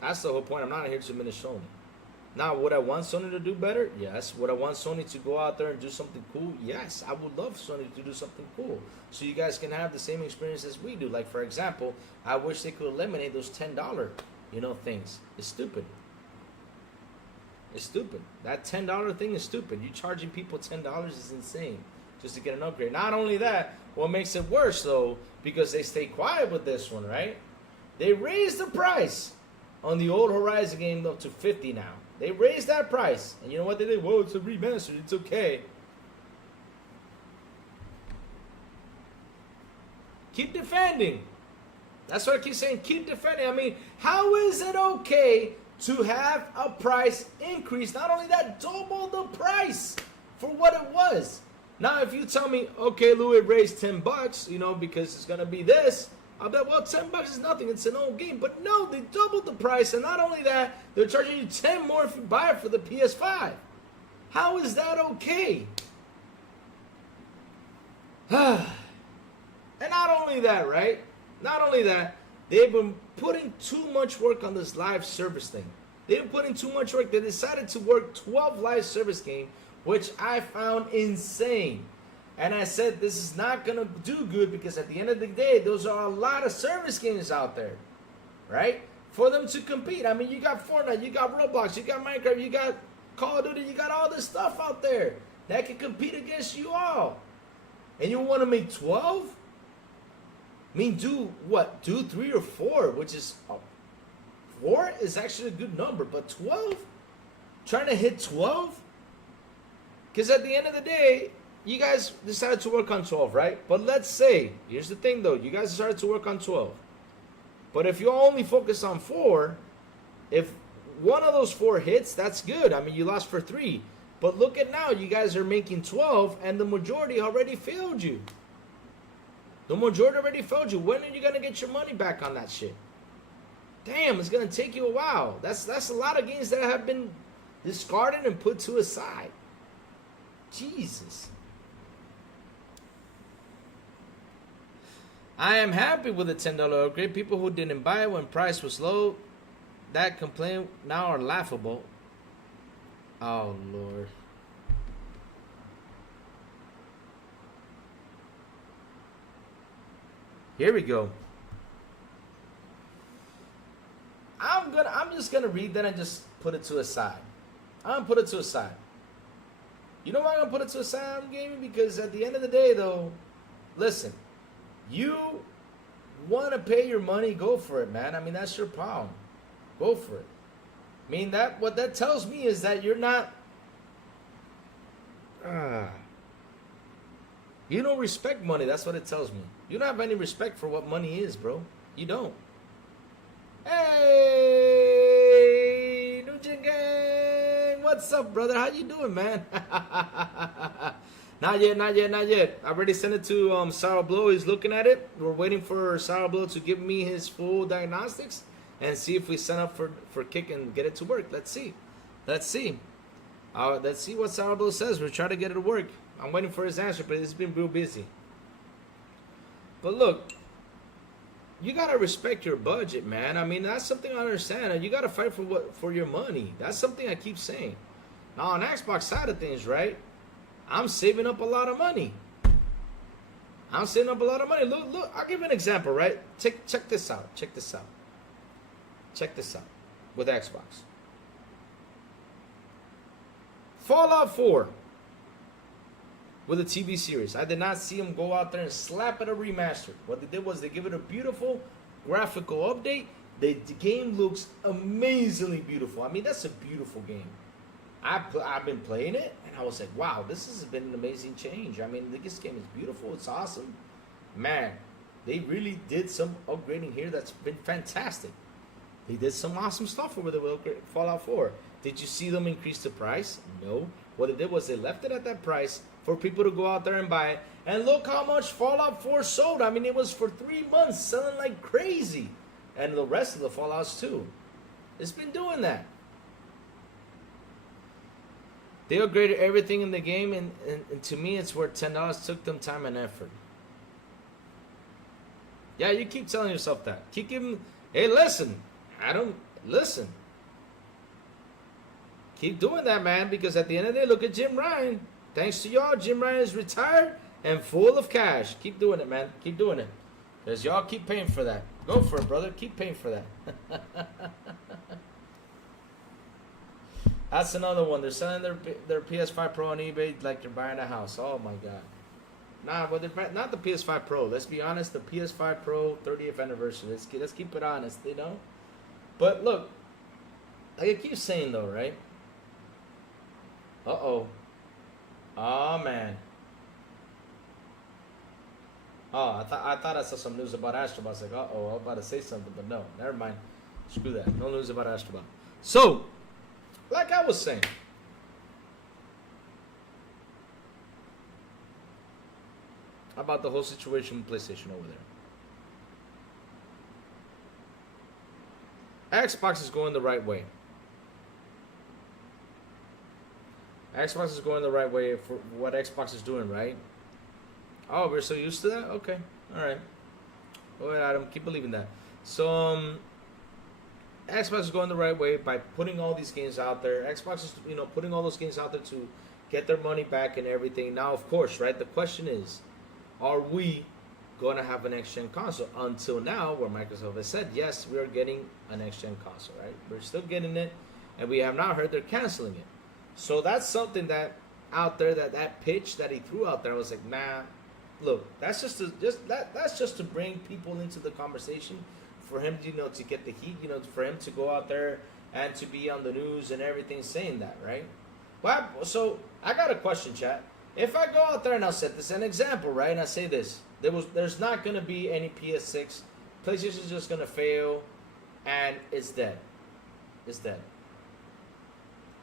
That's the whole point. I'm not out here to diminish Sony. Now, would I want Sony to do better? Yes. Would I want Sony to go out there and do something cool? Yes. I would love Sony to do something cool so you guys can have the same experience as we do. Like, for example, I wish they could eliminate those $10, things. It's stupid. It's stupid. That $10 thing is stupid. You charging people $10 is insane just to get an upgrade. Not only that, what makes it worse, though, because they stay quiet with this one, right? They raised the price on the old Horizon game up to $50 now. They raised that price. And you know what they did? Whoa, it's a remaster. It's okay. Keep defending. That's what I keep saying. Keep defending. I mean, how is it okay to have a price increase? Not only that, double the price for what it was. Now, if you tell me, okay, Lou, it raised $10, because it's going to be this, I'll bet, well, $10 is nothing. It's an old game. But no, they doubled the price. And not only that, they're charging you $10 more if you buy it for the PS5. How is that okay? And not only that, right? Not only that, they've been putting too much work on this live service thing. They've been putting too much work. They decided to work 12 live service games, which I found insane. And I said, this is not going to do good because at the end of the day, those are a lot of service games out there, right? For them to compete. I mean, you got Fortnite, you got Roblox, you got Minecraft, you got Call of Duty, you got all this stuff out there that can compete against you all. And you want to make 12? I mean, do 3 or 4, which is 4 is actually a good number, but 12? Trying to hit 12? Because at the end of the day, you guys decided to work on 12, right? But let's say, here's the thing though, you guys decided to work on 12. But if you only focus on 4, if one of those 4 hits, that's good. I mean, you lost for 3. But look at now, you guys are making 12 and the majority already failed you. The majority already failed you. When are you going to get your money back on that shit? Damn, it's going to take you a while. That's a lot of games that have been discarded and put to a side. Jesus. I am happy with the $10 upgrade. People who didn't buy it when price was low, that complaint now are laughable. Oh, Lord. Here we go. I'm just gonna read that and just put it to a side. I'm gonna put it to a side. You know why I'm gonna put it to a side, gaming? Because at the end of the day, though, listen, you want to pay your money, go for it, man. I mean, that's your problem. Go for it. I mean, what that tells me is that you're not. You don't respect money. That's what it tells me. You don't have any respect for what money is, bro. You don't. Hey, Nugent Gang. What's up, brother? How you doing, man? Not yet, not yet, not yet. I already sent it to Sourblow. He's looking at it. We're waiting for Sourblow to give me his full diagnostics and see if we sign up for Kick and get it to work. Let's see. Let's see. Let's see what Sourblow says. We're trying to get it to work. I'm waiting for his answer, but it's been real busy. But look, you gotta respect your budget, man. I mean, that's something I understand. You gotta fight for your money. That's something I keep saying. Now, on Xbox side of things, right? I'm saving up a lot of money. I'm saving up a lot of money. Look. I'll give you an example, right? Check this out. Check this out. Check this out with Xbox. Fallout 4 with a TV series. I did not see them go out there and slap it a remaster. What they did was they give it a beautiful graphical update. The game looks amazingly beautiful. I mean, that's a beautiful game. I've been playing it, and I was like, wow, this has been an amazing change. I mean, this game is beautiful. It's awesome. Man, they really did some upgrading here that's been fantastic. They did some awesome stuff over the Fallout 4. Did you see them increase the price? No. What they did was they left it at that price for people to go out there and buy it. And look how much Fallout 4 sold. I mean, it was for 3 months selling like crazy. And the rest of the Fallouts too. It's been doing that. They upgraded everything in the game, and to me, it's worth $10. Took them time and effort. Yeah, you keep telling yourself that. Keep giving. Hey, listen. Listen. Keep doing that, man, because at the end of the day, look at Jim Ryan. Thanks to y'all, Jim Ryan is retired and full of cash. Keep doing it, man. Keep doing it. Because y'all keep paying for that. Go for it, brother. Keep paying for that. That's another one. They're selling their PS5 Pro on eBay like they're buying a house. Oh, my God. Nah, but they're not the PS5 Pro. Let's be honest. The PS5 Pro 30th anniversary. Let's keep it honest, you know? But look, like I keep saying, though, right? Uh-oh. Oh, man. Oh, I thought I saw some news about Astrobot. I was like, uh-oh, I was about to say something, but no. Never mind. Screw that. No news about Astrobot. So, like I was saying, about the whole situation with PlayStation over there. Xbox is going the right way. Xbox is going the right way for what Xbox is doing, right? Oh, we're so used to that? Okay. All right. Go ahead, Adam. Keep believing that. So, Xbox is going the right way by putting all these games out there. Xbox is, putting all those games out there to get their money back and everything. Now, of course, right, the question is, are we going to have a next-gen console? Until now, where Microsoft has said, yes, we are getting a next-gen console, right? We're still getting it, and we have not heard they're canceling it. So that's something that out there, that pitch that he threw out there, I was like, nah, look, that's just to bring people into the conversation, for him, to get the heat, for him to go out there and to be on the news and everything saying that, right? Well, so I got a question, chat. If I go out there and I'll set this an example, right, and I say this, there's not going to be any PS6, PlayStation's just going to fail, and it's dead. It's dead.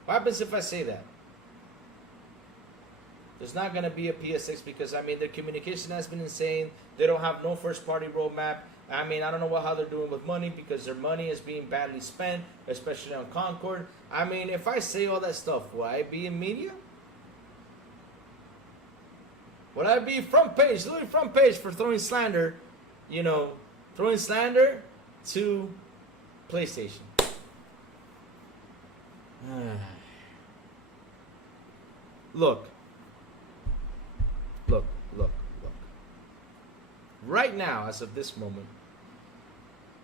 What happens if I say that? There's not going to be a PS6 because, I mean, their communication has been insane. They don't have no first-party roadmap. I mean, I don't know how they're doing with money because their money is being badly spent, especially on Concord. I mean, if I say all that stuff, will I be in media? Would I be front page, literally front page for throwing slander, throwing slander to PlayStation? Look. Right now, as of this moment,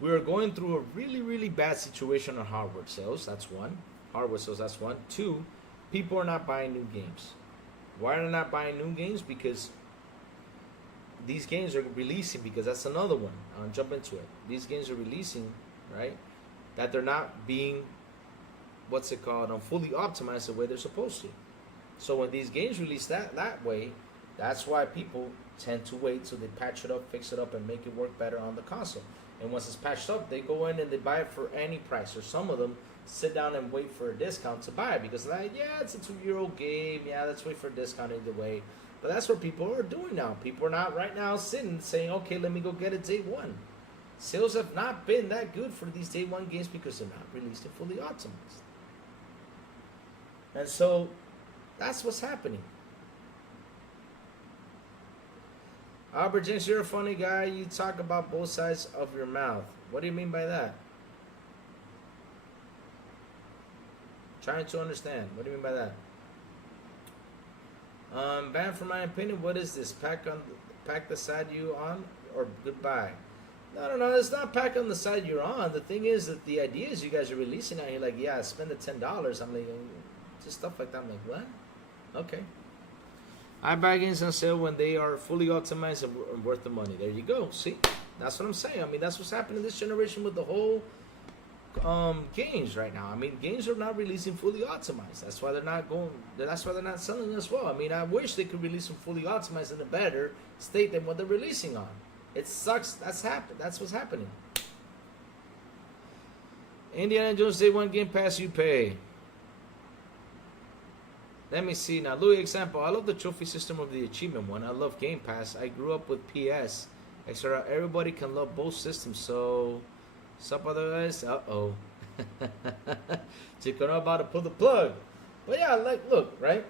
we are going through a really, really bad situation on hardware sales. That's one. Hardware sales, that's one. Two, people are not buying new games. Why are they not buying new games? Because these games are releasing, because that's another one. I'll jump into it. These games are releasing, right? That they're not being, fully optimized the way they're supposed to. So when these games release that way, that's why people tend to wait till they patch it up, fix it up, and make it work better on the console. And once it's patched up, they go in and they buy it for any price. Or some of them sit down and wait for a discount to buy it because, like, yeah, it's a 2-year-old game. Yeah, let's wait for a discount either way. But that's what people are doing now. People are not right now sitting saying, okay, let me go get it day one. Sales have not been that good for these day one games because they're not released and fully optimized. And so that's what's happening. Albert Jenks, you're a funny guy. You talk about both sides of your mouth. What do you mean by that? Trying to understand. What do you mean by that? Banned for my opinion. What is this? Pack the side you on or goodbye? No. It's not pack on the side you're on. The thing is that the ideas you guys are releasing out here, like, yeah, spend the $10. I'm like, just stuff like that. I'm like, what? Okay. I buy games on sale when they are fully optimized and worth the money. There you go. See, that's what I'm saying. I mean, that's what's happening this generation with the whole games right now. I mean, games are not releasing fully optimized. That's why they're not going. That's why they're not selling as well. I mean, I wish they could release them fully optimized in a better state than what they're releasing on. It sucks. That's what's happening. Indiana Jones Day One Game Pass you pay. Let me see now. Louis example. I love the trophy system of the achievement one. I love Game Pass. I grew up with PS, etc. Everybody can love both systems. So, sup otherwise? Uh-oh. Chico about to pull the plug. But yeah, like, look, right?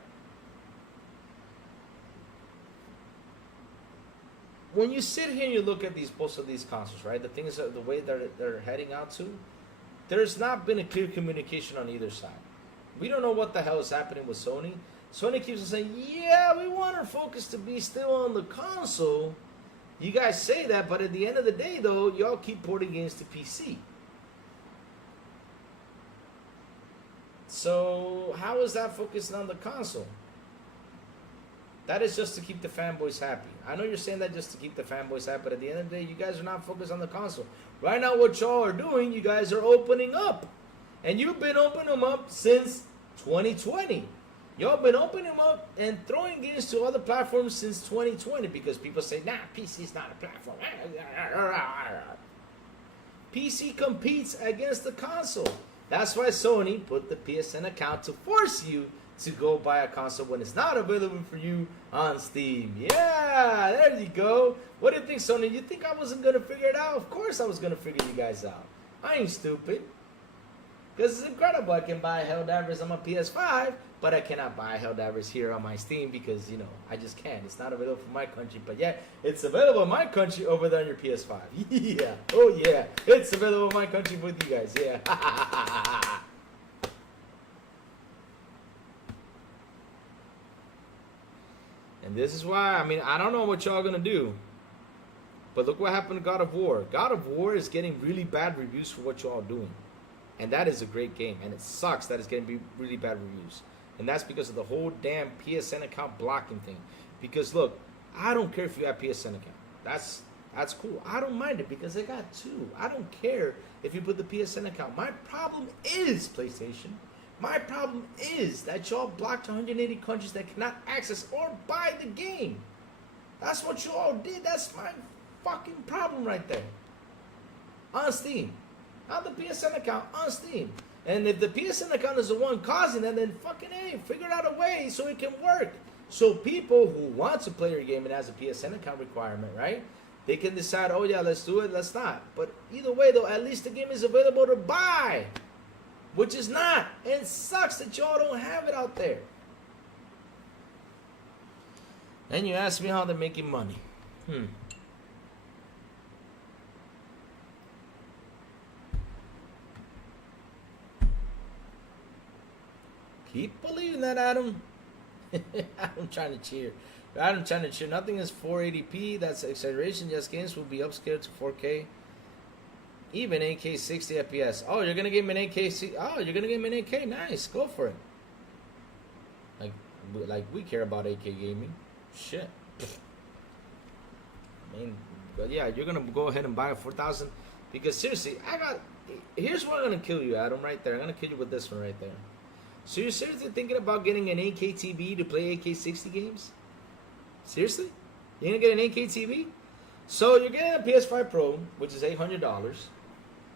When you sit here and you look at both of these consoles, right? The things that the way they're heading out to, there's not been a clear communication on either side. We don't know what the hell is happening with Sony. Sony keeps on saying, yeah, we want our focus to be still on the console. You guys say that, but at the end of the day, though, y'all keep porting games to PC. So how is that focusing on the console? That is just to keep the fanboys happy. I know you're saying that just to keep the fanboys happy, but at the end of the day, you guys are not focused on the console. Right now, what y'all are doing, you guys are opening up. And you've been opening them up since 2020. Y'all been opening them up and throwing games to other platforms since 2020 because people say, nah, PC is not a platform. PC competes against the console. That's why Sony put the PSN account to force you to go buy a console when it's not available for you on Steam. Yeah, there you go. What do you think, Sony? You think I wasn't going to figure it out? Of course I was going to figure you guys out. I ain't stupid. Because it's incredible. I can buy Helldivers on my PS5, but I cannot buy Helldivers here on my Steam because, you know, I just can't. It's not available for my country. But yeah, it's available in my country over there on your PS5. Yeah. Oh, yeah. It's available in my country with you guys. Yeah. And this is why, I mean, I don't know what y'all going to do. But look what happened to God of War. God of War is getting really bad reviews for what y'all doing. And that is a great game. And it sucks that it's getting really bad reviews. And that's because of the whole damn PSN account blocking thing. Because look, I don't care if you have PSN account. That's cool. I don't mind it because I got two. I don't care if you put the PSN account. My problem is, PlayStation, my problem is that y'all blocked 180 countries that cannot access or buy the game. That's what y'all did. That's my fucking problem right there. On Steam. Not the PSN account, on Steam. And if the PSN account is the one causing that, then fucking hey, figure out a way so it can work. So people who want to play your game and has a PSN account requirement, right? They can decide, oh yeah, let's do it, let's not. But either way though, at least the game is available to buy. Which is not. And it sucks that y'all don't have it out there. And you ask me how they're making money. Keep believing that, Adam. I'm trying to cheer. Adam trying to cheer. Nothing is 480p. That's exaggeration. Just games will be upscaled to 4K. Even 8K 60 FPS. Oh, you're gonna give me an 8K. Oh, you're gonna give me an 8K. Nice, go for it. Like we care about 8K gaming. Shit. I mean, but yeah, you're gonna go ahead and buy a 4,000 because seriously, here's what I'm gonna kill you, Adam. Right there, I'm gonna kill you with this one right there. So you're seriously thinking about getting an 8K TV to play 8K 60 games? Seriously? You're gonna get an 8K TV? So you're getting a PS5 Pro, which is $800.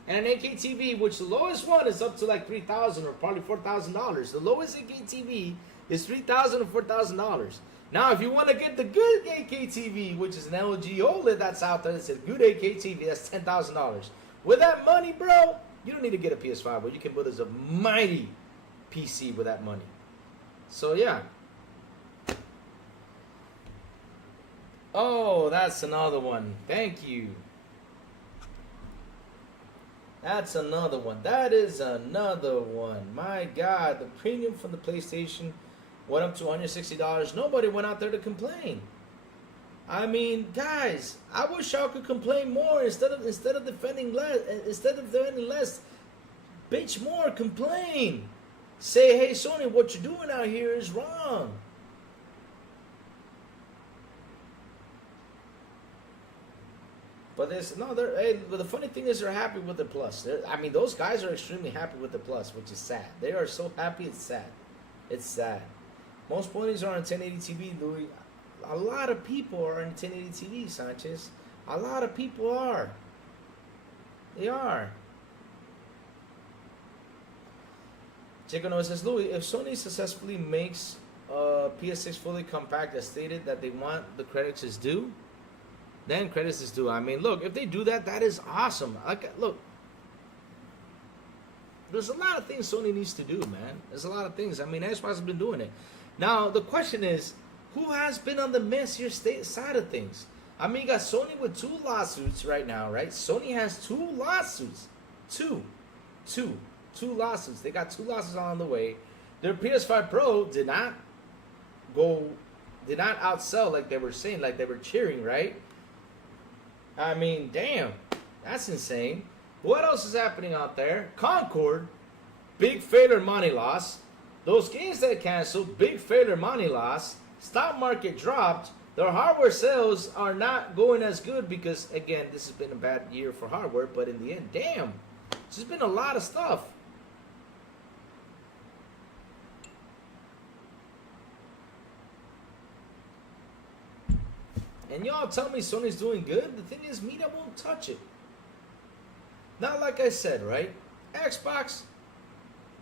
And an 8K TV, which the lowest one is up to like $3,000 or probably $4,000. The lowest 8K TV is $3,000 or $4,000. Now, if you want to get the good 8K TV, which is an LG OLED that's out there, that's a good 8K TV, that's $10,000. With that money, bro, you don't need to get a PS5, but you can build us a mighty PC with that money. So, yeah. Oh, that's another one. Thank you. That's another one. That is another one. My God, the premium from the PlayStation went up to $160. Nobody went out there to complain. I mean, guys, I wish y'all could complain more instead of defending less. Instead of defending less, bitch more. Complain. Say, hey, Sony, what you're doing out here is wrong. But but the funny thing is they're happy with the Plus. I mean, those guys are extremely happy with the Plus, which is sad. They are so happy, it's sad. It's sad. Most ponies are on 1080 TV, Louis. A lot of people are on 1080 TV, Sanchez. A lot of people are. They are. Chico says, Louis, if Sony successfully makes PS6 fully compact as stated that they want, the credits is due, then credits is due. I mean, look, if they do that, that is awesome. Like, look, there's a lot of things Sony needs to do, man. There's a lot of things. I mean, Xbox has been doing it. Now, the question is, who has been on the messier side of things? I mean, you got Sony with 2 lawsuits right now, right? Sony has 2 lawsuits. Two lawsuits. They got 2 lawsuits on the way. Their PS5 Pro did not outsell like they were saying, like they were cheering, right? I mean, damn, that's insane. What else is happening out there? Concord, big failure, money loss. Those games that canceled, big failure, money loss. Stock market dropped. Their hardware sales are not going as good because, again, this has been a bad year for hardware. But in the end, damn, there's been a lot of stuff. And y'all tell me Sony's doing good. The thing is, media won't touch it. Now, like I said, right? Xbox,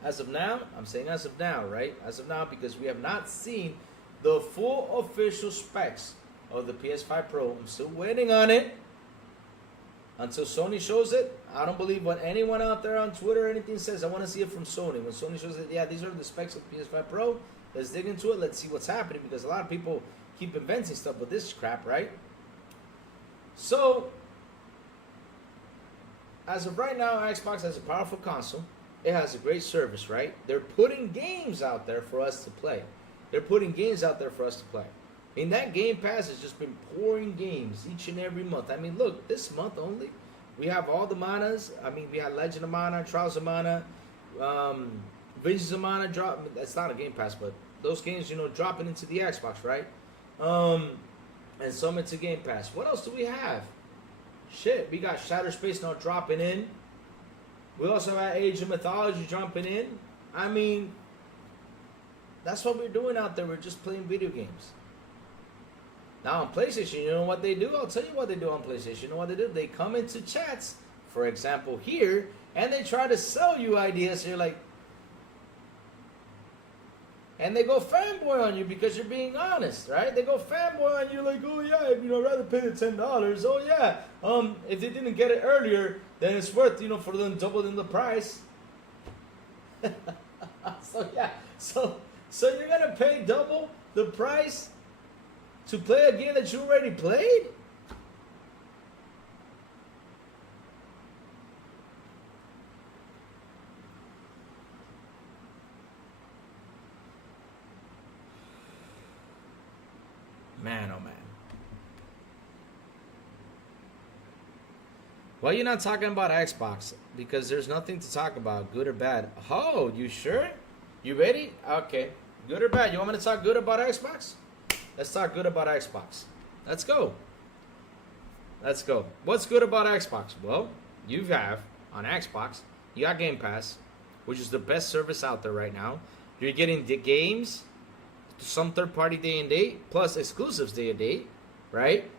as of now, I'm saying as of now, right? As of now, because we have not seen the full official specs of the PS5 Pro. I'm still waiting on it. Until Sony shows it, I don't believe what anyone out there on Twitter or anything says. I want to see it from Sony. When Sony shows it, yeah, these are the specs of the PS5 Pro. Let's dig into it. Let's see what's happening, because a lot of people keep inventing stuff with this crap, right? So, as of right now, Xbox has a powerful console. It has a great service, right? They're putting games out there for us to play. I mean, that Game Pass has just been pouring games each and every month. I mean, look, this month only, we have all the manas. I mean, we had Legend of Mana, Trials of Mana, Visions of Mana drop. That's not a Game Pass, but those games, you know, dropping into the Xbox, right? And some into Game Pass. What else do we have? Shit, we got Shattered Space now dropping in. We also have Age of Mythology dropping in. I mean, that's what we're doing out there. We're just playing video games. Now on PlayStation, you know what they do? I'll tell you what they do on PlayStation. You know what they do? They come into chats, for example, here, and they try to sell you ideas. So you're like, and they go fanboy on you because you're being honest, right? They go fanboy on you like, oh yeah, you know, I'd rather pay the $10. Oh yeah, if they didn't get it earlier, then it's worth, you know, for them doubling the price. So yeah, so you're gonna pay double the price to play a game that you already played? Man, oh man. Why are you not talking about Xbox? Because there's nothing to talk about, good or bad. Oh, you sure? You ready? Okay. Good or bad? You want me to talk good about Xbox? Let's talk good about Xbox. Let's go. Let's go. What's good about Xbox? Well, you have on Xbox, you got Game Pass, which is the best service out there right now. You're getting the games, some third-party day and date, plus exclusives day and date, right?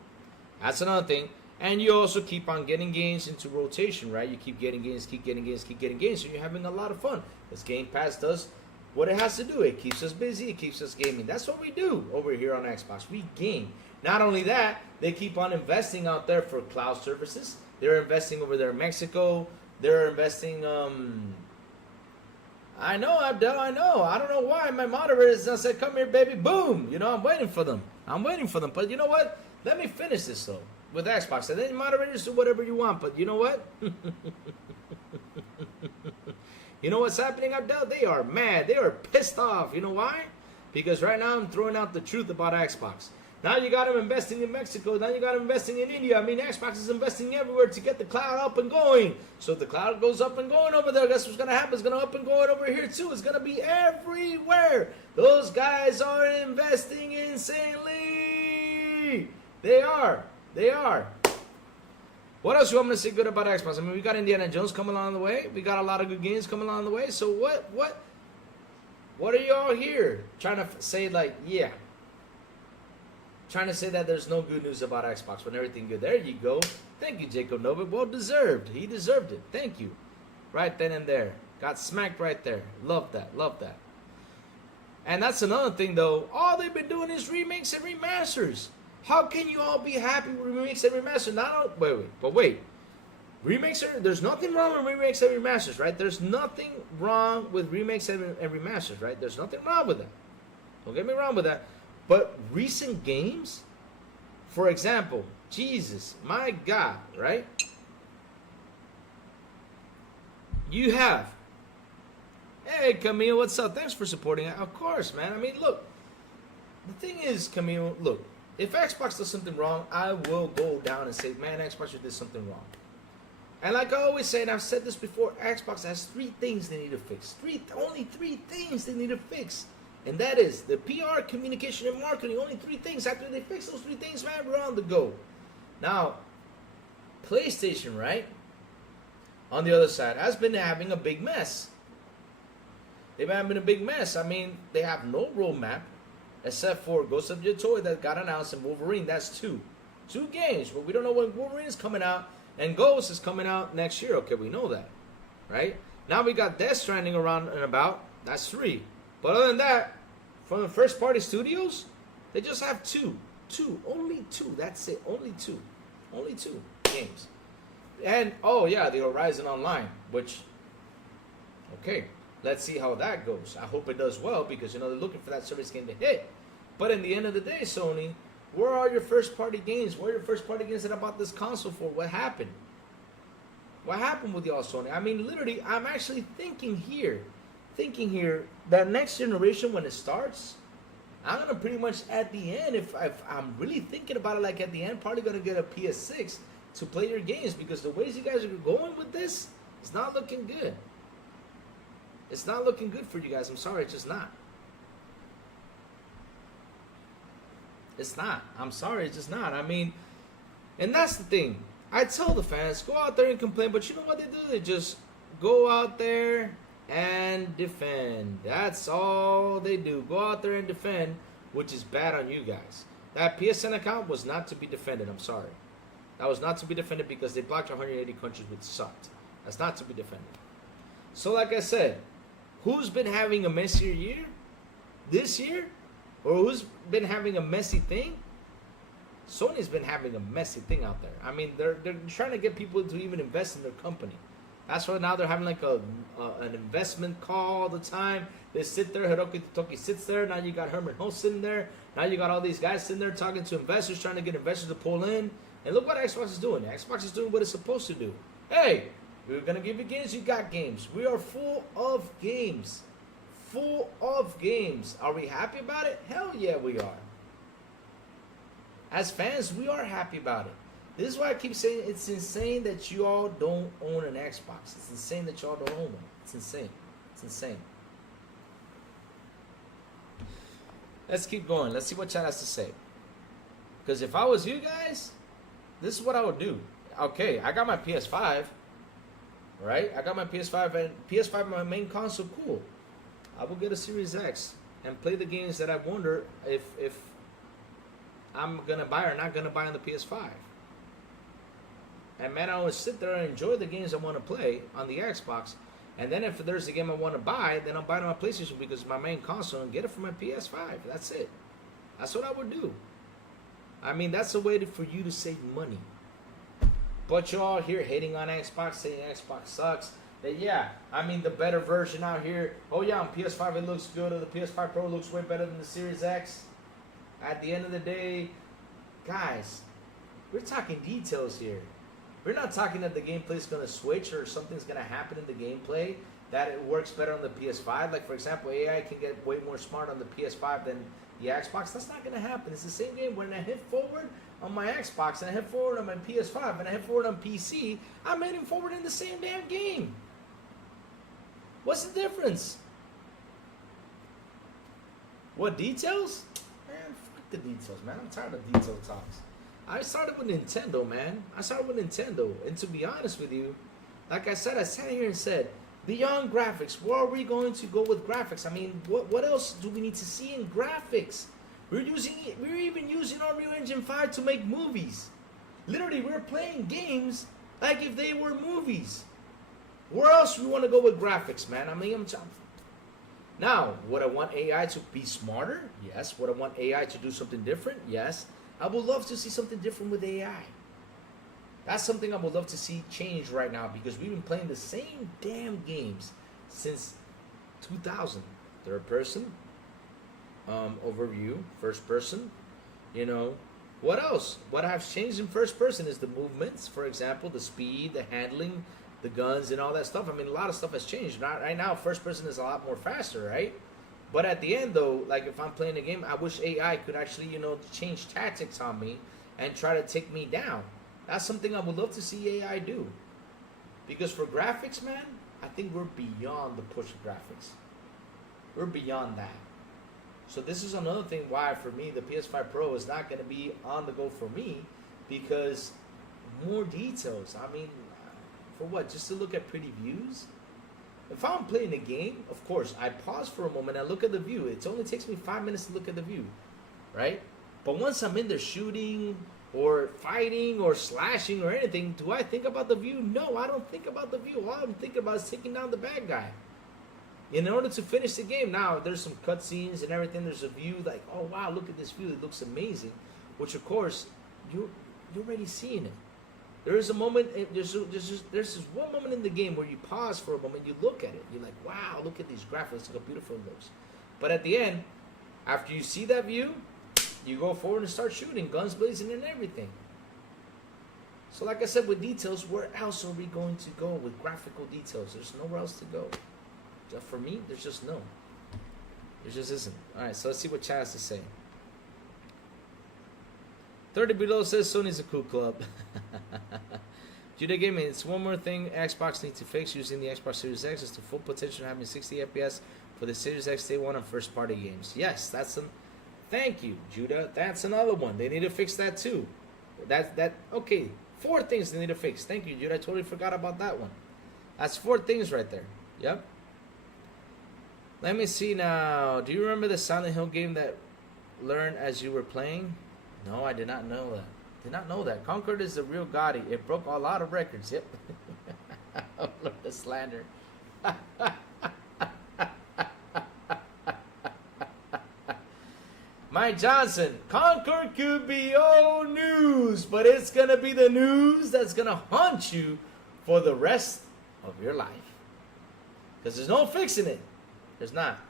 That's another thing. And you also keep on getting games into rotation, right? You keep getting games, keep getting games, keep getting games. So you're having a lot of fun. This Game Pass does what it has to do. It keeps us busy. It keeps us gaming. That's what we do over here on Xbox. We game. Not only that, they keep on investing out there for cloud services. They're investing over there in Mexico. They're investing. I know, Abdel. I know. I don't know why my moderators said, "Come here, baby." Boom. You know, I'm waiting for them. I'm waiting for them. But you know what? Let me finish this though with Xbox. And then moderators do whatever you want. But you know what? You know what's happening, Abdel? They are mad. They are pissed off. You know why? Because right now I'm throwing out the truth about Xbox. Now you got them investing in Mexico. Now you got them investing in India. I mean, Xbox is investing everywhere to get the cloud up and going. So if the cloud goes up and going over there, guess what's going to happen? It's going to up and going over here too. It's going to be everywhere. Those guys are investing insanely. They are. They are. What else you want me to say good about Xbox? I mean, we got Indiana Jones coming along the way. We got a lot of good games coming along the way. So what are y'all here trying to say like, yeah? Trying to say that there's no good news about Xbox when everything good. There you go. Thank you, Jacob Nova. Well deserved. He deserved it. Thank you. Right then and there. Got smacked right there. Love that. Love that. And that's another thing, though. All they've been doing is remakes and remasters. How can you all be happy with remakes and remasters? Wait. Remakes are, there's nothing wrong with remakes and remasters, right? There's nothing wrong with remakes and remasters, right? There's nothing wrong with that. Don't get me wrong with that. But recent games, for example, Jesus, my God, right? You have, hey, Camille, what's up? Thanks for supporting it. Of course, man. I mean, look, the thing is, Camille, look, if Xbox does something wrong, I will go down and say, man, Xbox, you did something wrong. And like I always say, and I've said this before, Xbox has 3 things they need to fix. Only three things they need to fix. And that is the PR, communication, and marketing. Only 3 things. After they fix those 3 things, man, we're on the go. Now, PlayStation, right, on the other side, has been having a big mess. They've been having a big mess. I mean, they have no roadmap, except for Ghost of Your Toy that got announced and Wolverine. That's 2. 2 games, but we don't know when Wolverine is coming out, and Ghost is coming out next year. Okay, we know that, right? Now we got Death Stranding around and about. That's 3. But other than that, from the first-party studios, they just have 2. Only 2. That's it. Only 2 games. And, oh, yeah, the Horizon Online, which, okay, let's see how that goes. I hope it does well because, you know, they're looking for that service game to hit. But in the end of the day, Sony, where are your first-party games? Where are your first-party games that I bought this console for? What happened? What happened with y'all, Sony? I mean, literally, I'm actually thinking here that next generation, when it starts, I'm going to pretty much at the end, if I'm really thinking about it, like at the end, probably going to get a PS6 to play your games, because the ways you guys are going with this, it's not looking good. It's not looking good for you guys. I'm sorry, it's just not. It's not. I'm sorry, it's just not. I mean, and that's the thing. I tell the fans, go out there and complain, but you know what they do? They just go out there and defend. That's all they do. Go out there and defend, which is bad on you guys. That PSN account was not to be defended. I'm sorry. That was not to be defended because they blocked 180 countries, which sucked. That's not to be defended. So like I said, who's been having a messier year this year? Or who's been having a messy thing? Sony's been having a messy thing out there. I mean, they're trying to get people to even invest in their company. That's why now they're having like an investment call all the time. They sit there, Hiroki Totoki sits there. Now you got Herman Hulst sitting there. Now you got all these guys sitting there talking to investors, trying to get investors to pull in. And look what Xbox is doing. Xbox is doing what it's supposed to do. Hey, we're going to give you games. You got games. We are full of games. Full of games. Are we happy about it? Hell yeah, we are. As fans, we are happy about it. This is why I keep saying it's insane that you all don't own an Xbox. It's insane that you all don't own one. It's insane. It's insane. Let's keep going. Let's see what chat has to say. Because if I was you guys, this is what I would do. Okay, I got my PS5. Right? I got my PS5, and PS5 my main console. Cool. I will get a Series X and play the games that I wonder if I'm going to buy or not going to buy on the PS5. And man, I always sit there and enjoy the games I want to play on the Xbox. And then if there's a game I want to buy, then I'll buy it on my PlayStation because it's my main console and get it for my PS5. That's it. That's what I would do. I mean, that's a way for you to save money. But you're all here hating on Xbox, saying Xbox sucks. That yeah, I mean the better version out here. Oh yeah, on PS5 it looks good, or the PS5 Pro looks way better than the Series X. At the end of the day, guys, we're talking details here. We're not talking that the gameplay is going to switch or something's going to happen in the gameplay that it works better on the PS5. Like for example, AI can get way more smart on the PS5 than the Xbox. That's not going to happen. It's the same game. When I hit forward on my Xbox and I hit forward on my PS5 and I hit forward on PC, I'm hitting forward in the same damn game. What's the difference? What, details? Man, fuck the details, man. I'm tired of detail talks. I started with Nintendo, man. I started with Nintendo. And to be honest with you, like I said, I sat here and said, beyond graphics, where are we going to go with graphics? I mean, what else do we need to see in graphics? We're even using Unreal Engine 5 to make movies. Literally, we're playing games like if they were movies. Where else we want to go with graphics, man? I mean, now, would I want AI to be smarter? Yes. Would I want AI to do something different? Yes. I would love to see something different with AI. That's something I would love to see change right now because we've been playing the same damn games since 2000. Third person, overview, first person, you know. What else? What has changed in first person is the movements, for example, the speed, the handling, the guns, and all that stuff. I mean, a lot of stuff has changed. Right now, first person is a lot more faster, right? But at the end, though, like if I'm playing a game, I wish AI could actually, you know, change tactics on me and try to take me down. That's something I would love to see AI do. Because for graphics, man, I think we're beyond the push of graphics. We're beyond that. So this is another thing why, for me, the PS5 Pro is not going to be on the go for me. Because more details. I mean, for what? Just to look at pretty views? If I'm playing a game, of course, I pause for a moment and look at the view. It only takes me 5 minutes to look at the view, right? But once I'm in there shooting or fighting or slashing or anything, do I think about the view? No, I don't think about the view. All I'm thinking about is taking down the bad guy. In order to finish the game, now there's some cutscenes and everything. There's a view like, oh wow, look at this view. It looks amazing. Which of course, you're already seeing it. There is a moment, there's this one moment in the game where you pause for a moment, you look at it, you're like, wow, look at these graphics, look how beautiful it looks. But at the end, after you see that view, you go forward and start shooting, guns blazing and everything. So like I said, with details, where else are we going to go with graphical details? There's nowhere else to go. For me, there's just no. There just isn't. Alright, so let's see what Chad has to say. 30 below says Sony's a cool club. Judah Gaming, it's one more thing Xbox needs to fix using the Xbox Series X is the full potential of having 60 FPS for the Series X Day 1 on first party games. Yes, that's thank you, Judah. That's another one. They need to fix that too. Okay, 4 things they need to fix. Thank you, Judah. I totally forgot about that one. That's 4 things right there. Yep. Let me see now. Do you remember the Silent Hill game that learned as you were playing? No, I did not know that. Did not know that. Concord is the real Gotti. It broke a lot of records. Yep. Oh, look, the slander. Mike Johnson, Concord could be old news, but it's going to be the news that's going to haunt you for the rest of your life. Because there's no fixing it. There's not.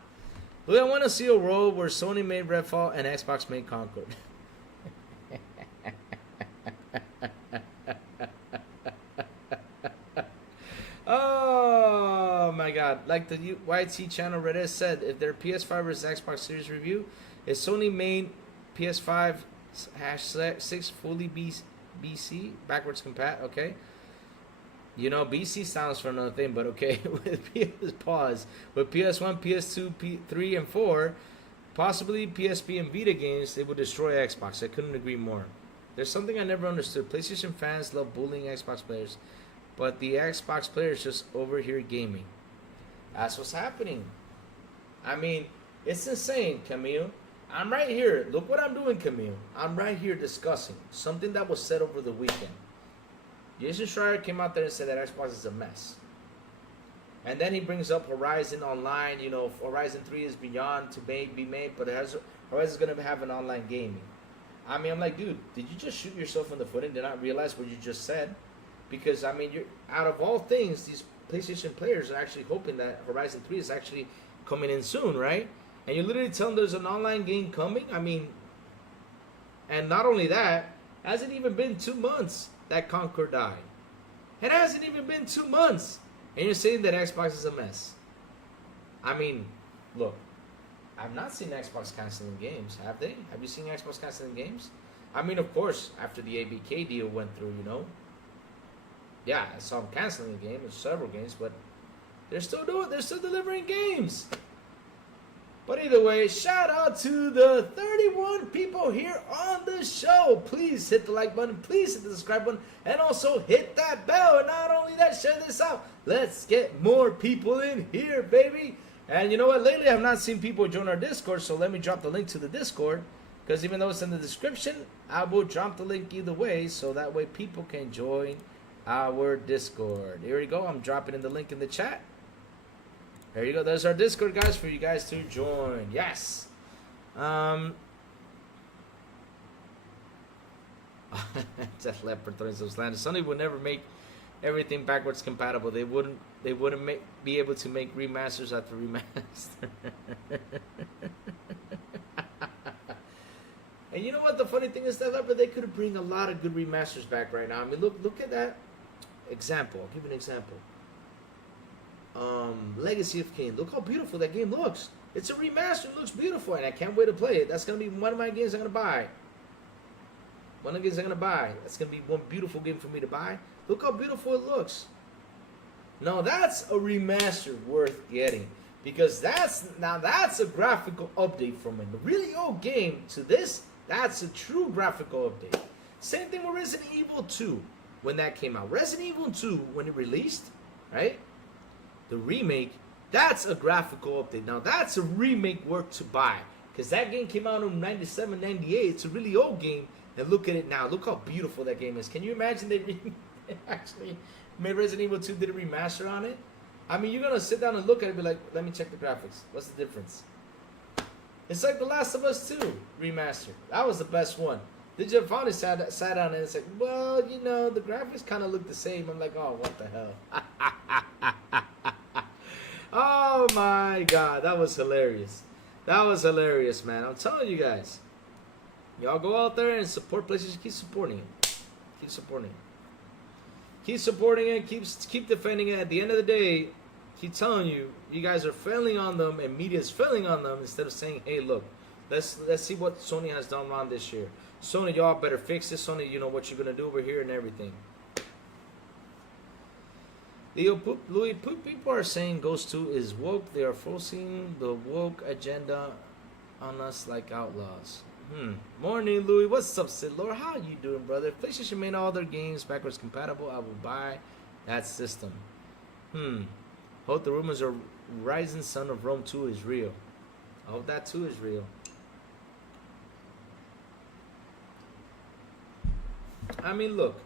Look, I want to see a world where Sony made Redfall and Xbox made Concord. Oh my god. Like the YT channel Reddit said, if their PS5 versus Xbox Series review is Sony made PS5 #6 fully BC backwards compat, okay? You know, BC sounds for another thing, but okay. With with PS1, PS2, P3, and 4, possibly PSP and Vita games, it would destroy Xbox. I couldn't agree more. There's something I never understood. PlayStation fans love bullying Xbox players, but the Xbox players just over here gaming. That's what's happening. I mean, it's insane, Camille. I'm right here. Look what I'm doing, Camille. I'm right here discussing something that was said over the weekend. Jason Schreier came out there and said that Xbox is a mess. And then he brings up Horizon Online. You know, Horizon 3 is beyond to be made, but Horizon's going to have an online gaming. I mean, I'm like, dude, did you just shoot yourself in the foot and did not realize what you just said? Because, I mean, you're out of all things, these PlayStation players are actually hoping that Horizon 3 is actually coming in soon, right? And you literally tell them there's an online game coming? I mean, and not only that, hasn't even been 2 months that Concord died. It hasn't even been 2 months. And you're saying that Xbox is a mess. I mean, look, I've not seen Xbox canceling games, have they? Have you seen Xbox canceling games? I mean, of course, after the ABK deal went through, you know. Yeah, I saw them canceling a game, several games, but they're still delivering games. But either way, shout out to the 31 people here on the show. Please hit the like button, please hit the subscribe button, and also hit that bell. And not only that, share this out. Let's get more people in here, baby. And you know what? Lately, I've not seen people join our Discord, so let me drop the link to the Discord. Because even though it's in the description, I will drop the link either way, so that way people can join our Discord. Here we go. I'm dropping in the link in the chat. There you go. There's our Discord, guys, for you guys to join. Yes. Jeff Leopard throwing some slander. Sony would never make everything backwards compatible. They wouldn't be able to make remasters after remaster. And you know what the funny thing is, that Leopard, they could bring a lot of good remasters back right now. I mean, look at that example. I'll give you an example. Legacy of Kain. Look how beautiful that game looks. It's a remaster. It looks beautiful, and I can't wait to play it. That's gonna be one of my games I'm gonna buy. One of the games I'm gonna buy. That's gonna be one beautiful game for me to buy. Look how beautiful it looks. Now that's a remaster worth getting, because that's a graphical update from a really old game to this. That's a true graphical update. Same thing with Resident Evil 2 when that came out. Resident Evil 2 when it released, right? The remake, that's a graphical update. Now that's a remake worth to buy, because that game came out in 97, 98. It's a really old game, and look at it now. Look how beautiful that game is. Can you imagine they actually made Resident Evil 2, did a remaster on it? I mean, you're going to sit down and look at it and be like, let me check the graphics. What's the difference? It's like The Last of Us 2 remaster. That was the best one. Digital Foundry sat down and it's like, well, you know, the graphics kind of look the same. I'm like, oh, what the hell? Oh, my God. That was hilarious. That was hilarious, man. I'm telling you guys. Y'all go out there and support PlayStation. Keep supporting it. Keep supporting it. Keep supporting it. Keep defending it. At the end of the day, keep telling you, you guys are failing on them and media is failing on them instead of saying, hey, look, let's see what Sony has done wrong this year. Sony, y'all better fix this. Sony, you know what you're going to do over here and everything. Louis, people are saying Ghost 2 is woke. They are forcing the woke agenda on us like outlaws. Morning, Louis. What's up, Sid Lord? How you doing, brother? If PlayStation made all their games backwards compatible, I will buy that system. Hope the rumors of Rising Son of Rome 2 is real. I hope that 2 is real. I mean, look.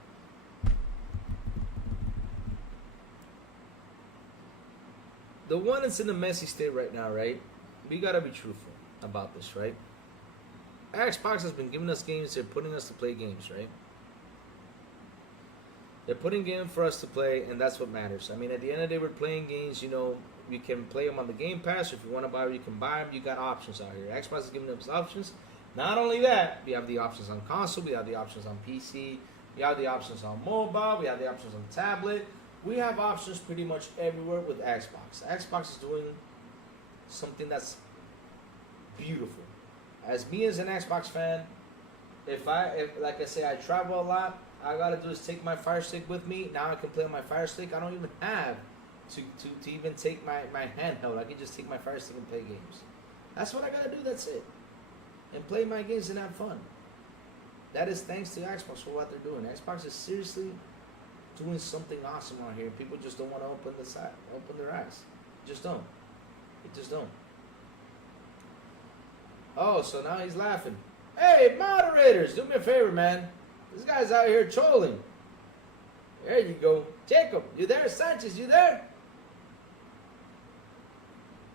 The one that's in a messy state right now, right? We gotta be truthful about this, right? Xbox has been giving us games. They're putting us to play games, right? They're putting games for us to play, and that's what matters. I mean, at the end of the day, we're playing games. You know, you can play them on the Game Pass. Or if you want to buy them, you can buy them. You got options out here. Xbox is giving us options. Not only that, we have the options on console. We have the options on PC. We have the options on mobile. We have the options on tablet. We have options pretty much everywhere with Xbox. Xbox is doing something that's beautiful. As me as an Xbox fan, if like I say, I travel a lot, all I gotta do is take my Fire Stick with me. Now I can play on my Fire Stick. I don't even have to even take my handheld. I can just take my Fire Stick and play games. That's what I gotta do. That's it. And play my games and have fun. That is thanks to Xbox for what they're doing. Xbox is seriously doing something awesome out here. People just don't want to open their eyes. Just don't. They just don't. Oh, so now he's laughing. Hey, moderators, do me a favor, man. This guy's out here trolling. There you go. Jacob, you there? Sanchez, you there?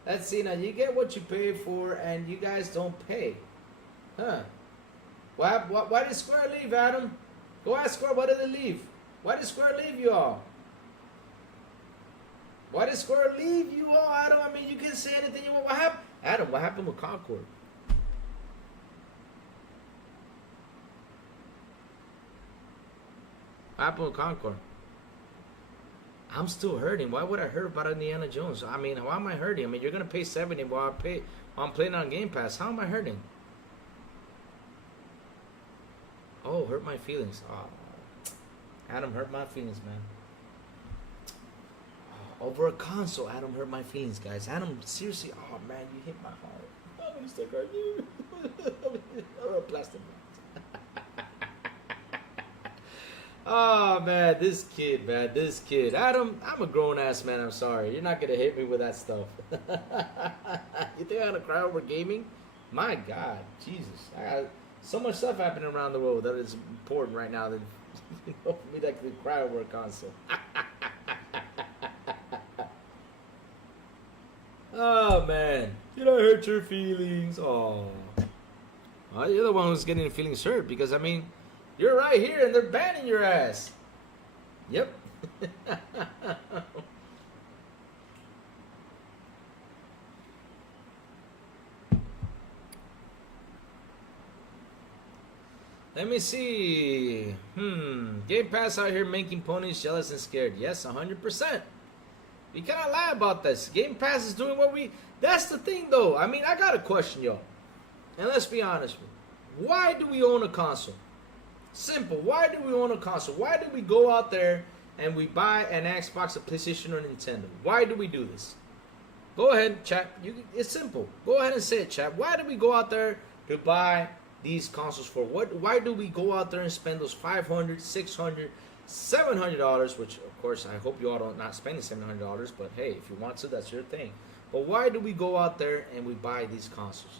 Let's see now. You get what you pay for, and you guys don't pay. Huh? Why did Square leave, Adam? Go ask Square. Why did they leave? Why did Square leave you all? Why did Square leave you all, Adam? I mean, you can say anything you want. What happened? Adam, what happened with Concord? What happened with Concord? I'm still hurting. Why would I hurt about Indiana Jones? I mean, why am I hurting? I mean, you're gonna pay $70 while I'm playing on Game Pass. How am I hurting? Oh, hurt my feelings. Oh, Adam hurt my feelings, man. Oh, over a console, Adam hurt my feelings, guys. Adam, seriously, oh man, you hit my heart. I'm gonna start crying. Oh, plastic. Oh man, this kid, Adam, I'm a grown ass man. I'm sorry. You're not gonna hit me with that stuff. You think I'm gonna cry over gaming? My God, Jesus! I got so much stuff happening around the world that is important right now that for me to actually cry over a console. Oh man, did I hurt your feelings? Oh, well, you're the one who's getting feelings hurt because I mean. You're right here, and they're banning your ass. Yep. Let me see. Game Pass out here making ponies jealous and scared. Yes, 100%. We cannot lie about this. Game Pass is doing what we... That's the thing, though. I mean, I got a question, y'all. And let's be honest with you. Why do we own a console? Simple. Why do we own a console? Why do we go out there and we buy an Xbox, a PlayStation, or Nintendo? Why do we do this? Go ahead, chat. It's simple. Go ahead and say it, chat. Why do we go out there to buy these consoles for? Why do we go out there and spend those $500, $600, $700? Which, of course, I hope you all don't not spending $700. But hey, if you want to, that's your thing. But why do we go out there and we buy these consoles?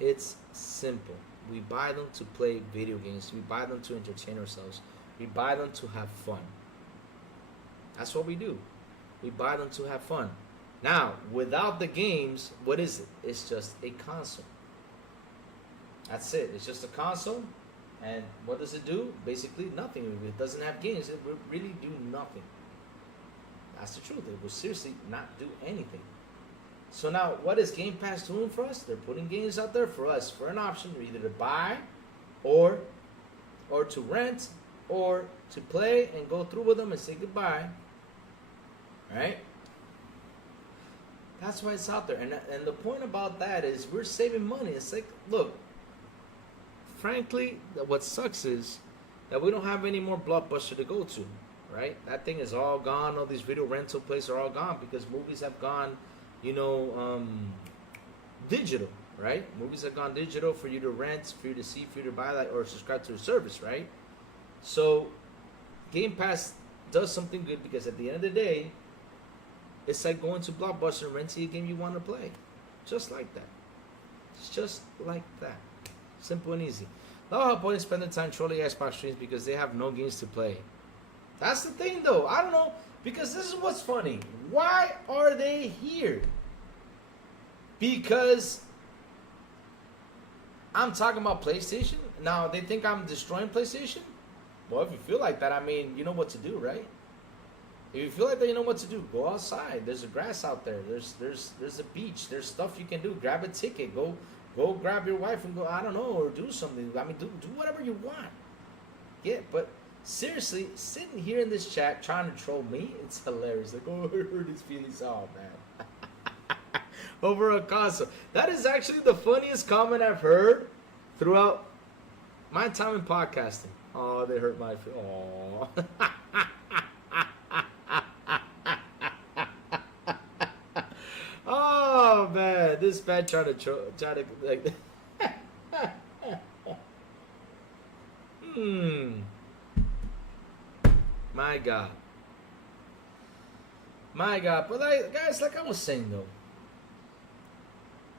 It's simple. We buy them to play video games. We buy them to entertain ourselves. We buy them to have fun. That's what we do. We buy them to have fun. Now, without the games, what is it? It's just a console. That's it. It's just a console. And what does it do? Basically, nothing. If it doesn't have games, it will really do nothing. That's the truth. It will seriously not do anything. So now, what is Game Pass doing for us? They're putting games out there for us for an option either to buy or to rent or to play and go through with them and say goodbye. Right? That's why it's out there. And the point about that is we're saving money. It's like, look, frankly, what sucks is that we don't have any more Blockbuster to go to. Right? That thing is all gone. All these video rental places are all gone because movies have gone... digital, right? Movies have gone digital for you to rent, for you to see, for you to buy that, or subscribe to a service, right? So, Game Pass does something good because at the end of the day, it's like going to Blockbuster and renting a game you want to play. Just like that. It's just like that. Simple and easy. A lot of people spend their time trolling Xbox streams because they have no games to play. That's the thing, though. I don't know. Because this is what's funny. Why are they here? Because I'm talking about PlayStation. Now, they think I'm destroying PlayStation? Well, if you feel like that, I mean, you know what to do, right? If you feel like that, you know what to do. Go outside. There's a grass out there. There's a beach. There's stuff you can do. Grab a ticket. Go grab your wife and go, I don't know, or do something. I mean, do whatever you want. Yeah, but... seriously, sitting here in this chat trying to troll me, it's hilarious. Like, oh, I hurt his feelings. Oh, man. Over a console. That is actually the funniest comment I've heard throughout my time in podcasting. Oh, they hurt my feelings. Oh. Oh, man. This man try to like... My God. But guys, like I was saying though,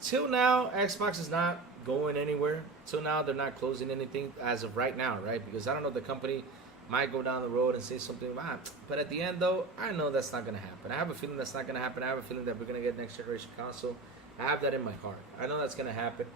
till now, Xbox is not going anywhere. Till now, they're not closing anything as of right now, right? Because I don't know, the company might go down the road and say something about it. But at the end, though, I know that's not going to happen. I have a feeling that's not going to happen. I have a feeling that we're going to get next generation console. I have that in my heart. I know that's going to happen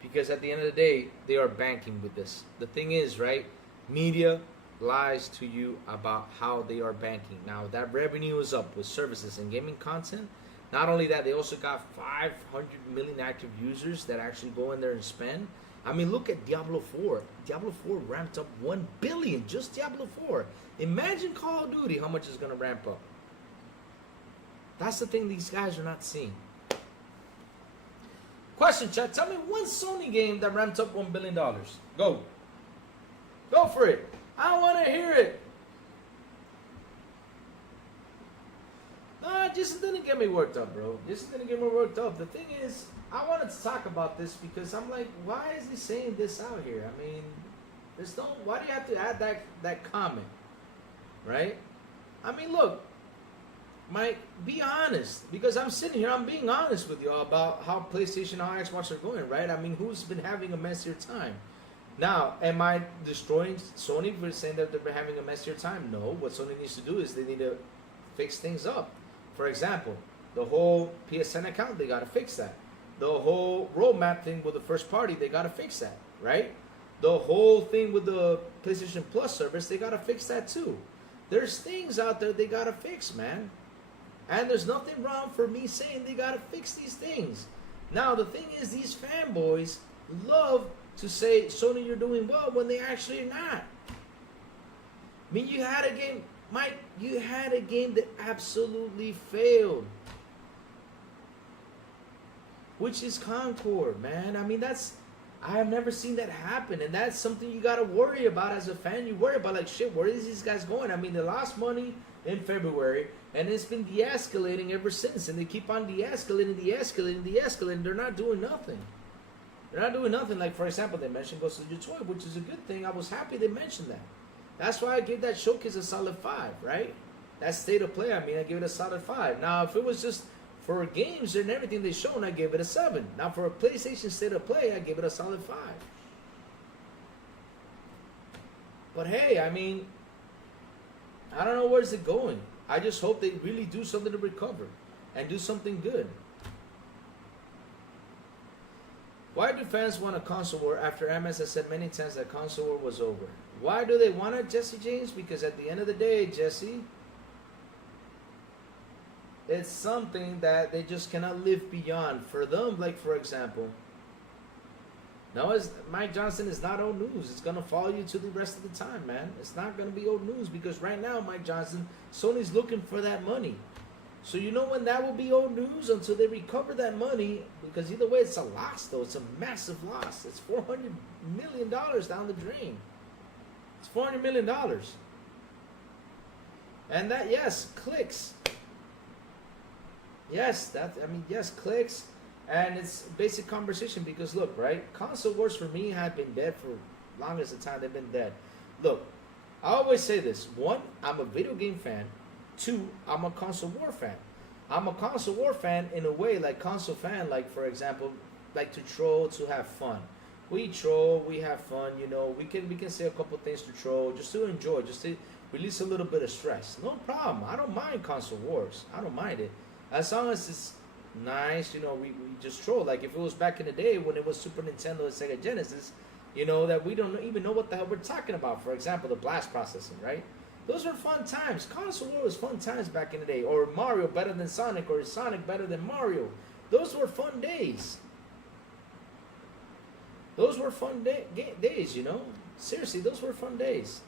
because at the end of the day, they are banking with this. The thing is, right, media lies to you about how they are banking. Now, that revenue is up with services and gaming content. Not only that, they also got 500 million active users that actually go in there and spend. I mean, look at Diablo 4. Diablo 4 ramped up 1 billion, just Diablo 4. Imagine Call of Duty, how much it's going to ramp up. That's the thing these guys are not seeing. Question, chat. Tell me one Sony game that ramped up $1 billion. Go. Go for it. I want to hear it. No, just didn't get me worked up, bro. Just didn't get me worked up. The thing is, I wanted to talk about this because I'm like, why is he saying this out here? I mean, there's no. Why do you have to add that comment, right? I mean, look, Mike, be honest, because I'm sitting here, I'm being honest with y'all about how PlayStation, how Xbox are going, right? I mean, who's been having a messier time? Now, am I destroying Sony for saying that they're having a messier time? No. What Sony needs to do is they need to fix things up. For example, the whole PSN account, they got to fix that. The whole roadmap thing with the first party, they got to fix that, right? The whole thing with the PlayStation Plus service, they got to fix that too. There's things out there they got to fix, man. And there's nothing wrong for me saying they got to fix these things. Now, the thing is, these fanboys love to say, Sony, you're doing well, when they actually are not. I mean, you had a game, Mike, you had a game that absolutely failed. Which is Concord, man. I mean, I have never seen that happen. And that's something you got to worry about as a fan. You worry about, like, shit, where is these guys going? I mean, they lost money in February, and it's been de-escalating ever since. And they keep on de-escalating. They're not doing nothing. They're not doing nothing. Like, for example, they mentioned Ghost of Detroit, which is a good thing. I was happy they mentioned that. That's why I gave that showcase a solid 5, right? That state of play, I mean, I gave it a solid 5. Now, if it was just for games and everything they shown, I gave it a 7. Now, for a PlayStation state of play, I gave it a solid 5. But hey, I mean, I don't know where's it going. I just hope they really do something to recover and do something good. Why do fans want a console war after MS has said many times that console war was over? Why do they want it, Jesse James? Because at the end of the day, Jesse, it's something that they just cannot live beyond. For them, like, for example, no, Mike Johnson is not old news. It's going to follow you to the rest of the time, man. It's not going to be old news because right now, Mike Johnson, Sony's looking for that money. So you know when that will be old news? Until they recover that money, because either way, it's a loss, though. It's a massive loss. It's $400 million down the drain. It's $400 million. And that, yes, clicks. Yes, yes, clicks. And it's basic conversation because, look, right? Console wars for me have been dead for long as the time they've been dead. Look, I always say this. 1, I'm a video game fan. 2, I'm a console war fan. I'm a console war fan in a way, like console fan, like, for example, like to troll, to have fun. We troll, we have fun, you know. We can say a couple things to troll, just to enjoy, just to release a little bit of stress. No problem. I don't mind console wars. I don't mind it. As long as it's nice, you know, we just troll. Like if it was back in the day when it was Super Nintendo and Sega Genesis, you know, that we don't even know what the hell we're talking about. For example, the blast processing, right? Those were fun times. Console war was fun times back in the day. Or Mario better than Sonic, or Sonic better than Mario. Those were fun days. Those were fun days, you know? Seriously, those were fun days.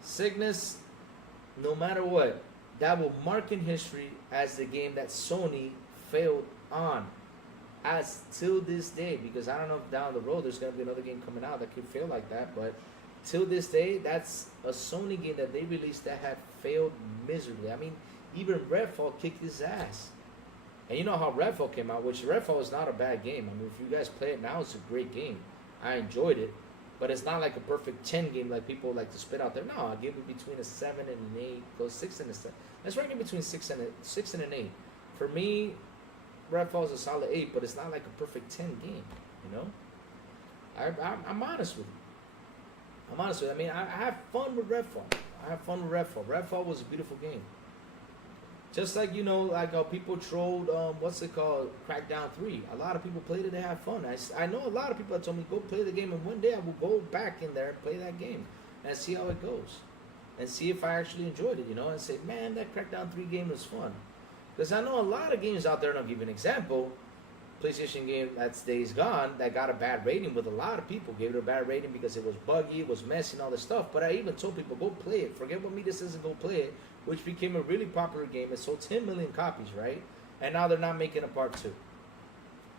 Cygnus, no matter what, that will mark in history as the game that Sony failed on. As till this day, because I don't know if down the road there's going to be another game coming out that could feel like that, but till this day, that's a Sony game that they released that had failed miserably. I mean, even Redfall kicked his ass. And you know how Redfall came out, which Redfall is not a bad game. I mean, if you guys play it now, it's a great game. I enjoyed it, but it's not like a perfect 10 game like people like to spit out there. No, I'll give it between a 7 and an 8, go 6 and a 7. Let's rank it between 6 and an 8. For me, Redfall is a solid 8, but it's not like a perfect 10 game, you know? I'm honest with you. I'm honest with you. I mean, I have fun with Redfall. I have fun with Redfall. Redfall was a beautiful game. Just like, you know, like how people trolled, what's it called, Crackdown 3. A lot of people played it, they had fun. I know a lot of people that told me, go play the game, and one day I will go back in there and play that game and see how it goes. And see if I actually enjoyed it, you know, and say, man, that Crackdown 3 game was fun. Because I know a lot of games out there, and I'll give you an example, PlayStation game that's Days Gone, that got a bad rating with a lot of people. Gave it a bad rating because it was buggy, it was messy, and all this stuff. But I even told people, go play it. Forget what media says and go play it. Which became a really popular game. It sold 10 million copies, right? And now they're not making a part 2.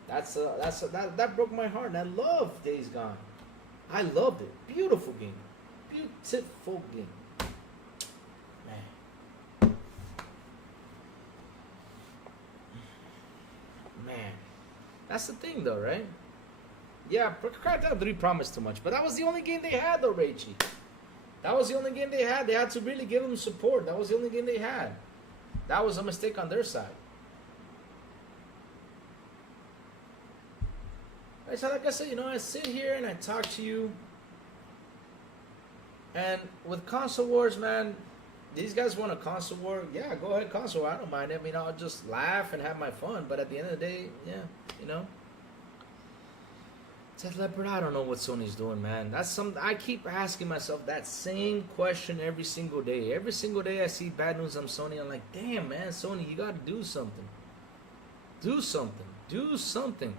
That broke my heart. And I love Days Gone. I loved it. Beautiful game. Beautiful game. Man. That's the thing, though, right? Yeah, Crackdown 3 promised too much. But that was the only game they had, though, Raichi. That was the only game they had. They had to really give them support. That was the only game they had. That was a mistake on their side. Right, so like I said, you know, I sit here and I talk to you. And with console wars, man, these guys want a console war. Yeah, go ahead, console war. I don't mind it. I mean, I'll just laugh and have my fun. But at the end of the day, yeah, you know. Ted Leopard, I don't know what Sony's doing, man. That's some. I keep asking myself that same question every single day. Every single day I see bad news on Sony. I'm like, damn, man, Sony, you got to do something. Do something. Do something.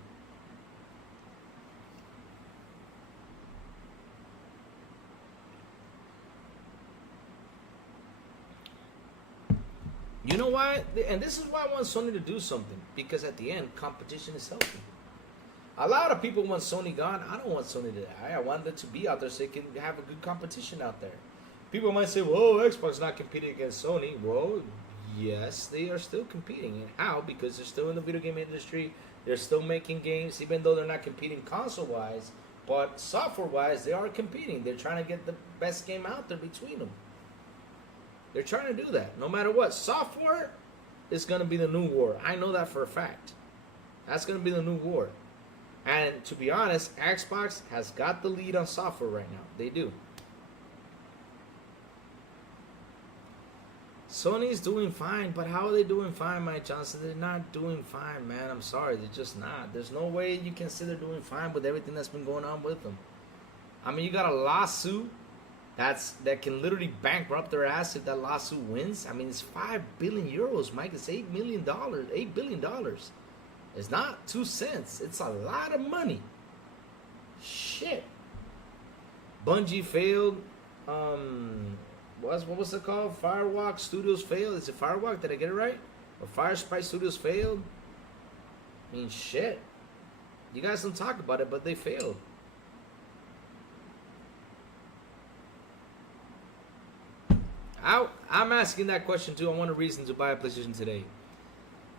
You know why? And this is why I want Sony to do something. Because at the end, competition is healthy. A lot of people want Sony gone. I don't want Sony to die. I want it to be out there so they can have a good competition out there. People might say, "Whoa, Xbox not competing against Sony." Well, yes, they are still competing. And how? Because they're still in the video game industry. They're still making games, even though they're not competing console-wise. But software-wise, they are competing. They're trying to get the best game out there between them. They're trying to do that. No matter what. Software is going to be the new war. I know that for a fact. That's going to be the new war. And to be honest, Xbox has got the lead on software right now. They do. Sony's doing fine, but how are they doing fine, Mike Johnson? They're not doing fine, man. I'm sorry. They're just not. There's no way you can say they're doing fine with everything that's been going on with them. I mean, you got a lawsuit that can literally bankrupt their ass if that lawsuit wins. I mean, it's 5 billion euros, Mike. It's $8 billion. It's not 2 cents. It's a lot of money. Shit. Bungie failed. What was it called? Firewalk Studios failed. Is it Firewalk? Did I get it right? Or Fire Sprite Studios failed? I mean, shit. You guys don't talk about it, but they failed. I'm asking that question too. I want a reason to buy a PlayStation today.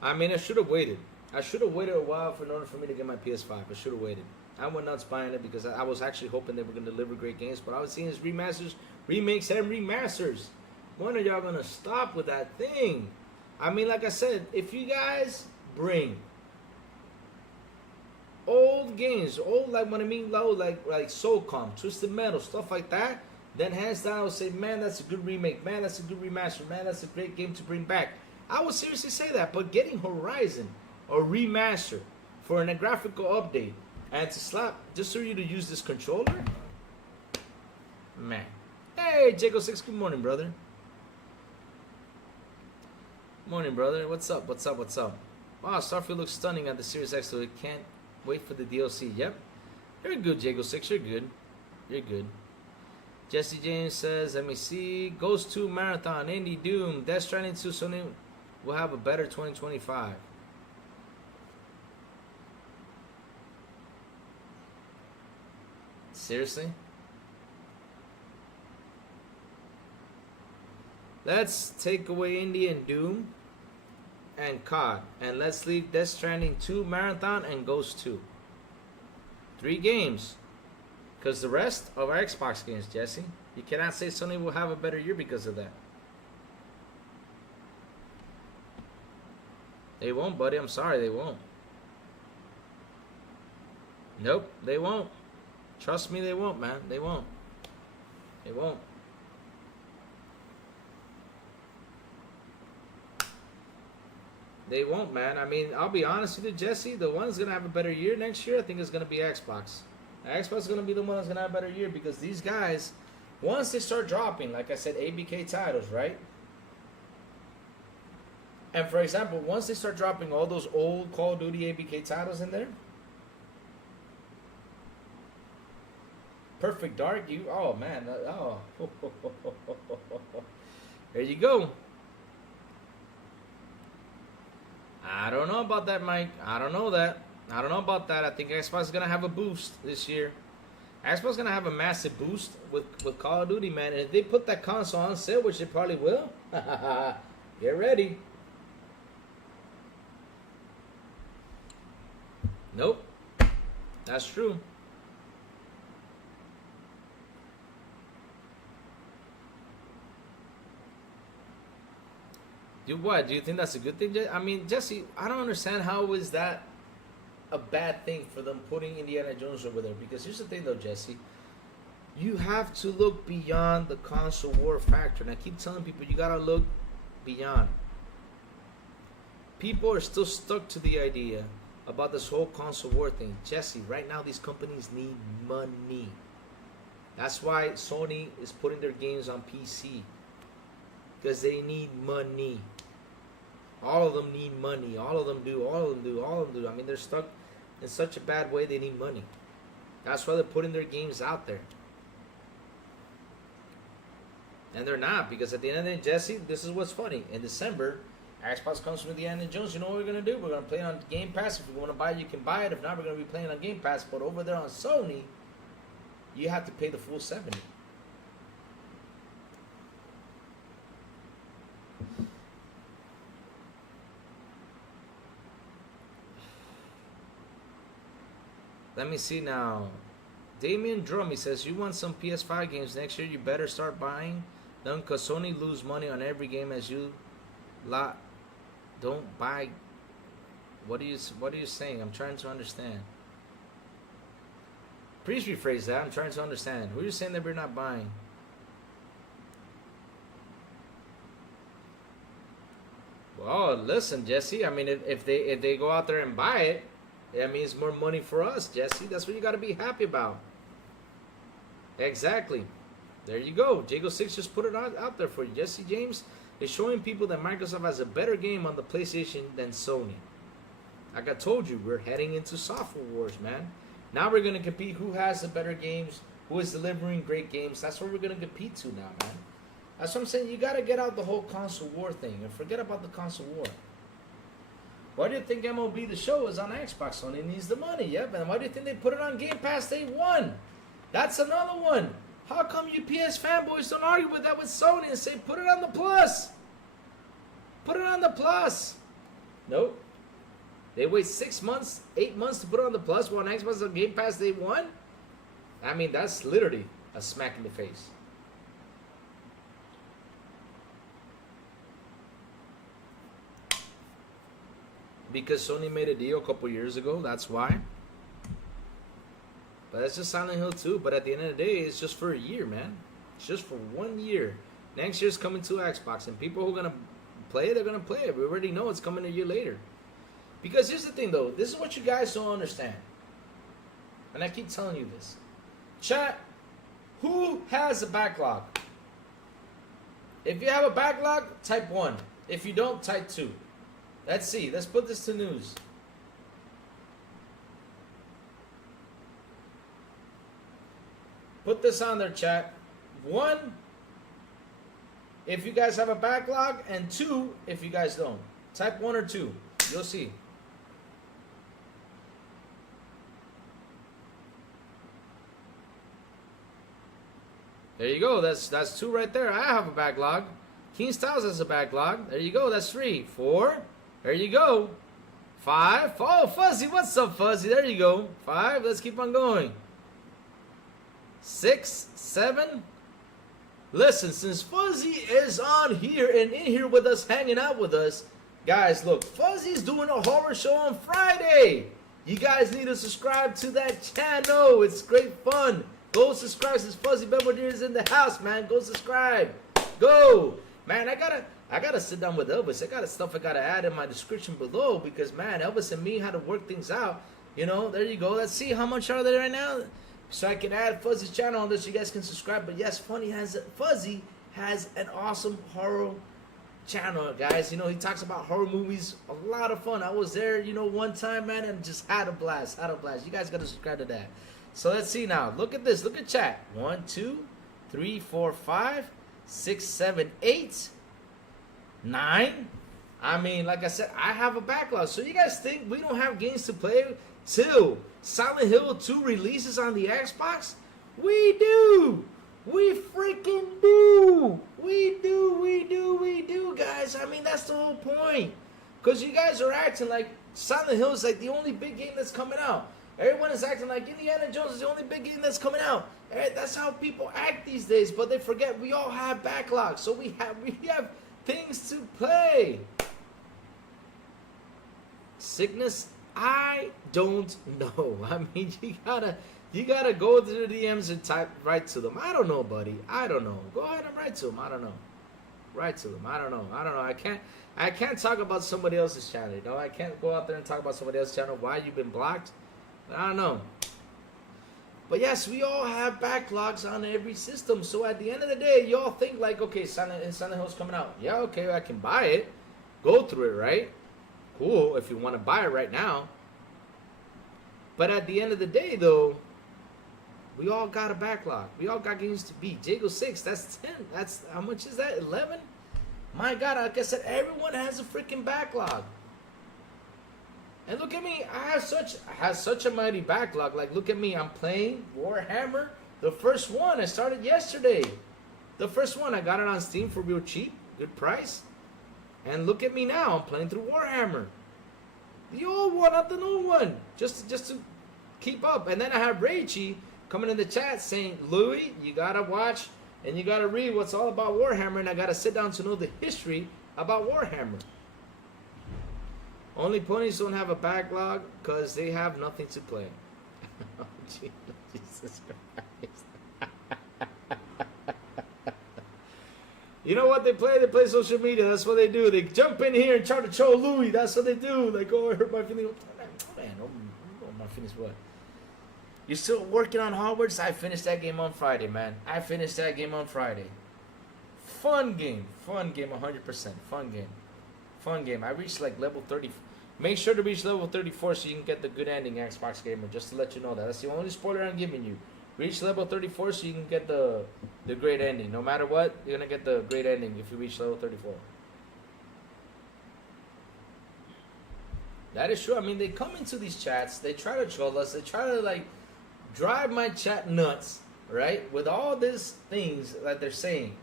I mean, I should have waited. I should have waited a while in order for me to get my PS5. I should have waited. I went nuts buying it because I was actually hoping they were going to deliver great games. But I was seeing these remasters, remakes, and remasters. When are y'all going to stop with that thing? I mean, like I said, if you guys bring old games, like when I mean low, like SOCOM, Twisted Metal, stuff like that, then hands down I would say, man, that's a good remake. Man, that's a good remaster. Man, that's a great game to bring back. I would seriously say that. But getting Horizon or remaster for a graphical update and to slap just for you to use this controller, man. Hey, Jago6, good morning, brother. Morning, brother. What's up? What's up? What's up? Wow, Starfield looks stunning at the Series X, so it can't wait for the DLC. Yep. You're good, Jago6. You're good. You're good. Jesse James says, let me see. Ghost 2 Marathon, Indie Doom, Death Stranding 2, Sony will have a better 2025. Seriously? Let's take away Indie and Doom and COD. And let's leave Death Stranding 2 Marathon and Ghost 2. 3 games. Because the rest of our Xbox games, Jesse, you cannot say Sony will have a better year because of that. They won't, buddy. I'm sorry, they won't. Nope, they won't. Trust me, they won't, man. They won't. They won't. They won't, man. I mean, I'll be honest with you, Jesse. The one that's going to have a better year next year, I think, is going to be Xbox. Xbox is going to be the one that's going to have a better year because these guys, once they start dropping, like I said, ABK titles, right? And for example, once they start dropping all those old Call of Duty ABK titles in there, Perfect Dark, oh man, oh. There you go. I don't know about that, Mike. I don't know about that. I think Xbox is gonna have a boost this year. Xbox is gonna have a massive boost with Call of Duty, man. And if they put that console on sale, which they probably will, get ready. Nope, that's true. Do what? Do you think that's a good thing? I mean, Jesse, I don't understand how is that a bad thing for them putting Indiana Jones over there. Because here's the thing, though, Jesse. You have to look beyond the console war factor. And I keep telling people, you got to look beyond. People are still stuck to the idea about this whole console war thing. Jesse, right now these companies need money. That's why Sony is putting their games on PC. Because they need money. All of them need money. All of them do. All of them do. All of them do. I mean, they're stuck in such a bad way. They need money. That's why they're putting their games out there. And they're not. Because at the end of the day, Jesse, this is what's funny. In December, Xbox comes with Indiana Jones. You know what we're going to do? We're going to play it on Game Pass. If you want to buy it, you can buy it. If not, we're going to be playing on Game Pass. But over there on Sony, you have to pay the full $70. Let me see now. Damien Drummy says, you want some PS5 games next year, you better start buying them because Sony lose money on every game as you lot don't buy. What are you saying? I'm trying to understand. Please rephrase that. I'm trying to understand. Who are you saying that we're not buying? Well, listen, Jesse. I mean, if they go out there and buy it, that means more money for us, Jesse. That's what you got to be happy about. Exactly. There you go. Jago6 just put it out there for you. Jesse James is showing people that Microsoft has a better game on the PlayStation than Sony. Like I told you, we're heading into software wars, man. Now we're going to compete who has the better games, who is delivering great games. That's what we're going to compete to now, man. That's what I'm saying. You got to get out the whole console war thing and forget about the console war. Why do you think MLB The Show is on Xbox? Sony needs the money, yeah, but why do you think they put it on Game Pass Day 1? That's another one. How come you PS fanboys don't argue with that with Sony and say, put it on the Plus? Put it on the Plus. Nope. They wait 6 months, 8 months to put it on the Plus while on Xbox on Game Pass Day 1? I mean, that's literally a smack in the face. Because Sony made a deal a couple years ago, that's why. But that's just Silent Hill 2. But at the end of the day, it's just for a year, man. It's just for 1 year. Next year's coming to Xbox. And people who are going to play it, they're going to play it. We already know it's coming a year later. Because here's the thing, though. This is what you guys don't understand. And I keep telling you this. Chat, who has a backlog? If you have a backlog, type 1. If you don't, type 2. Let's see. Let's put this to news. Put this on there, chat. 1, if you guys have a backlog, and 2, if you guys don't. Type 1 or 2. You'll see. There you go. That's 2 right there. I have a backlog. Keen Styles has a backlog. There you go. That's 3. 4. There you go. 5. Oh, Fuzzy. What's up, Fuzzy? There you go. 5. Let's keep on going. 6. 7. Listen, since Fuzzy is on here and in here with us, hanging out with us, guys, look, Fuzzy's doing a horror show on Friday. You guys need to subscribe to that channel. It's great fun. Go subscribe since Fuzzy Belvedere is in the house, man. Go subscribe. Go. Man, I gotta sit down with Elvis. I got stuff I gotta add in my description below because, man, Elvis and me had to work things out. You know, there you go. Let's see how much are they right now. So I can add Fuzzy's channel on this so you guys can subscribe. But yes, Fuzzy has an awesome horror channel, guys. You know, he talks about horror movies. A lot of fun. I was there, you know, one time, man, and just had a blast. You guys gotta subscribe to that. So let's see now. Look at this. Look at chat. 1, 2, 3, 4, 5, 6, 7, 8, 9. I mean, like I said, I have a backlog. So you guys think we don't have games to play till Silent Hill 2 releases on the Xbox? We do. We freaking do. We do, guys. I mean, that's the whole point. Because you guys are acting like Silent Hill is like the only big game that's coming out. Everyone is acting like Indiana Jones is the only big game that's coming out. That's how people act these days. But they forget we all have backlogs. So we have things to play. Sickness? I don't know. I mean, you gotta go to the DMs and write to them. I don't know, buddy. I don't know. Go ahead and write to them. I don't know. Write to them. I don't know. I can't talk about somebody else's channel. You know, I can't go out there and talk about somebody else's channel. Why you've been blocked? I don't know. But yes, we all have backlogs on every system. So at the end of the day, y'all think like, okay, Silent Hill's coming out. Yeah, okay, I can buy it. Go through it, right? Cool, if you want to buy it right now. But at the end of the day, though, we all got a backlog. We all got games to beat. Jago 6, that's 10. That's, how much is that? 11? My God, like I said, everyone has a freaking backlog. And look at me, I have such a mighty backlog. Like, look at me, I'm playing Warhammer. The first one, I started yesterday. The first one, I got it on Steam for real cheap, good price. And look at me now, I'm playing through Warhammer. The old one, not the new one. Just to keep up. And then I have Raichi coming in the chat saying, Louis, you gotta watch and you gotta read what's all about Warhammer, and I gotta sit down to know the history about Warhammer. Only ponies don't have a backlog because they have nothing to play. Oh, Jesus Christ. You know what they play? They play social media. That's what they do. They jump in here and try to troll Louis. That's what they do. Like, oh, I hurt my feelings. Man, oh, my feelings what? You're still working on Hogwarts? I finished that game on Friday, man. I finished that game on Friday. Fun game. Fun game, 100%. Fun game. Fun game. I reached like level 30. Make sure to reach level 34 so you can get the good ending, Xbox Gamer. Just to let you know that. That's the only spoiler I'm giving you. Reach level 34 so you can get the great ending. No matter what, you're going to get the great ending if you reach level 34. That is true. I mean, they come into these chats. They try to troll us. They try to, like, drive my chat nuts, right? With all these things that they're saying.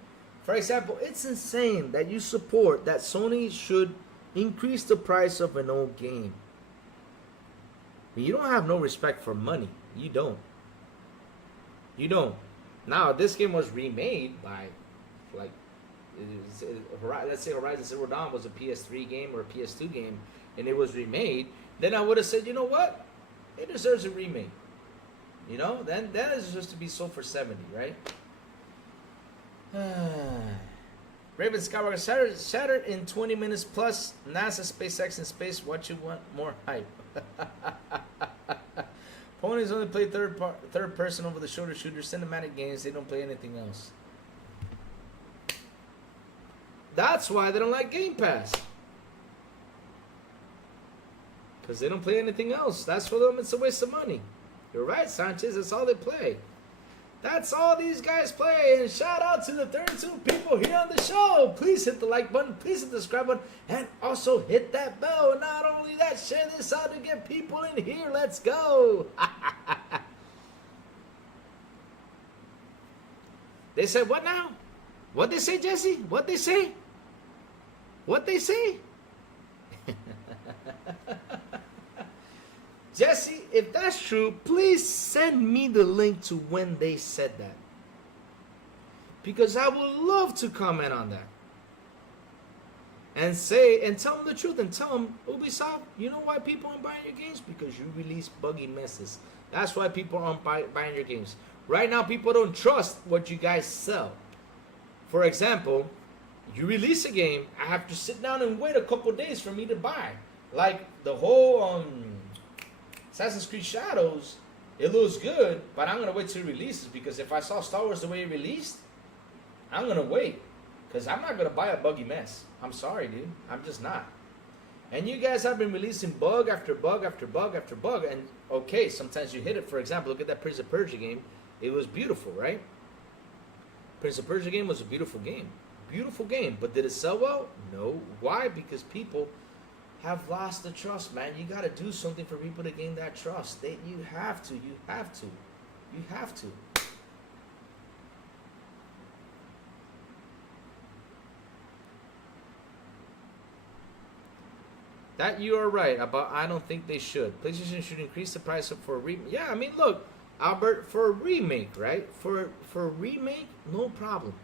For example, it's insane that you support that Sony should increase the price of an old game. I mean, you don't have no respect for money. You don't. You don't. Now, this game was remade by, like, let's say Horizon Zero Dawn was a PS3 game or a PS2 game, and it was remade. Then I would have said, you know what? It deserves a remake. You know? Then that is just to be sold for 70, right? Raven Skywalker shattered in 20 minutes plus. NASA, SpaceX in space. What you want? More hype. Ponies only play third person over the shoulder shooter cinematic games. They don't play anything else. That's why they don't like Game Pass. Because they don't play anything else. That's for them. It's a waste of money. You're right, Sanchez. That's all they play. That's all these guys play. And shout out to the 32 people here on the show. Please hit the like button. Please hit the subscribe button. And also hit that bell. And not only that, share this out to get people in here. Let's go. They said what now? What they say, Jesse? What they say? What they say? Jesse, if that's true, please send me the link to when they said that. Because I would love to comment on that. and say and tell them the truth and tell them, Ubisoft, you know why people aren't buying your games? Because you release buggy messes. That's why people aren't buying your games. Right now, people don't trust what you guys sell. For example, you release a game, I have to sit down and wait a couple days for me to buy. Like the whole Assassin's Creed Shadows, it looks good, but I'm gonna wait till it releases, because if I saw Star Wars the way it released, I'm gonna wait, because I'm not gonna buy a buggy mess. I'm sorry, dude. I'm just not. And you guys have been releasing bug after bug after bug after bug, and okay, sometimes you hit it. For example, look at that Prince of Persia game. It was beautiful, right? Prince of Persia game was a beautiful game. Beautiful game. But did it sell well? No. Why? Because people have lost the trust, man. You got to do something for people to gain that trust. You have to. You have to. You have to. That you are right about. I don't think they should. PlayStation should increase the price up for a remake. Yeah, I mean, look, Albert, for a remake, right? For a remake, no problem.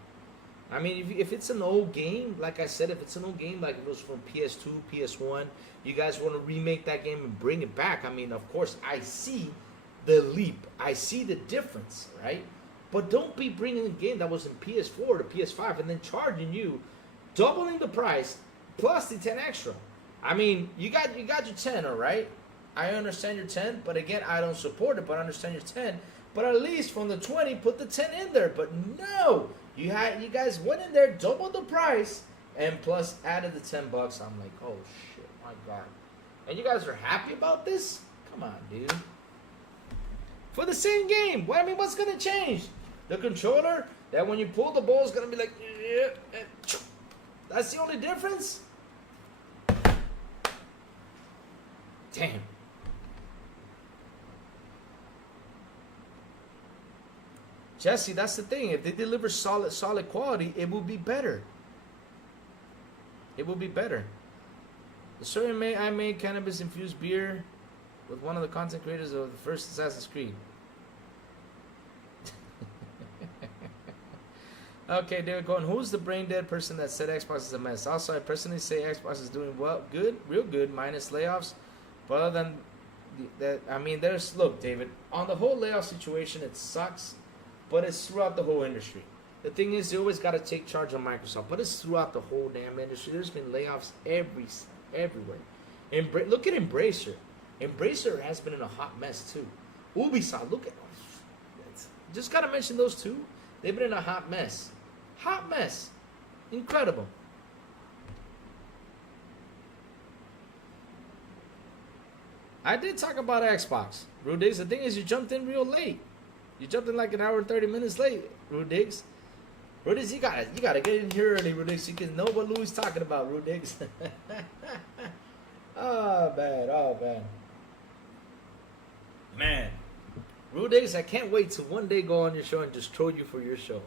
I mean, if it's an old game, like I said, if it's an old game, like if it was from PS2, PS1, you guys want to remake that game and bring it back. I mean, of course, I see the leap. I see the difference, right? But don't be bringing a game that was in PS4 to PS5 and then charging you, doubling the price plus the 10 extra. I mean, you got your 10, all right? I understand your 10, but again, I don't support it, but I understand your 10. But at least from the 20, put the 10 in there. But no, you guys went in there, doubled the price, and plus added the $10. I'm like, oh shit, my God. And you guys are happy about this? Come on, dude. For the same game. Well, I mean, what's gonna change? The controller, that when you pull the ball is gonna be like, yeah, that's the only difference? Damn. Jesse, that's the thing. If they deliver solid quality, it will be better. It will be better. The story I made cannabis-infused beer with one of the content creators of the first Assassin's Creed. Okay, they're going, who's the brain-dead person that said Xbox is a mess? Also, I personally say Xbox is doing well, good, real good, minus layoffs. But other than that, I mean, look, David, on the whole layoff situation, it sucks, but it's throughout the whole industry. The thing is, you always got to take charge of Microsoft, but it's throughout the whole damn industry. There's been layoffs everywhere. Look at Embracer. Embracer has been in a hot mess, too. Ubisoft, look at... Just got to mention those two. They've been in a hot mess. Hot mess. Incredible. I did talk about Xbox, Rude Diggs. The thing is, you jumped in real late. You jumped in like an hour and 30 minutes late, Rude Diggs. Rude Diggs, you gotta get in here early, Rude Diggs. You can know what Louis talking about, Rude Diggs. Oh, bad. Oh, bad. Man. Rude Diggs, I can't wait to one day go on your show and just troll you for your show.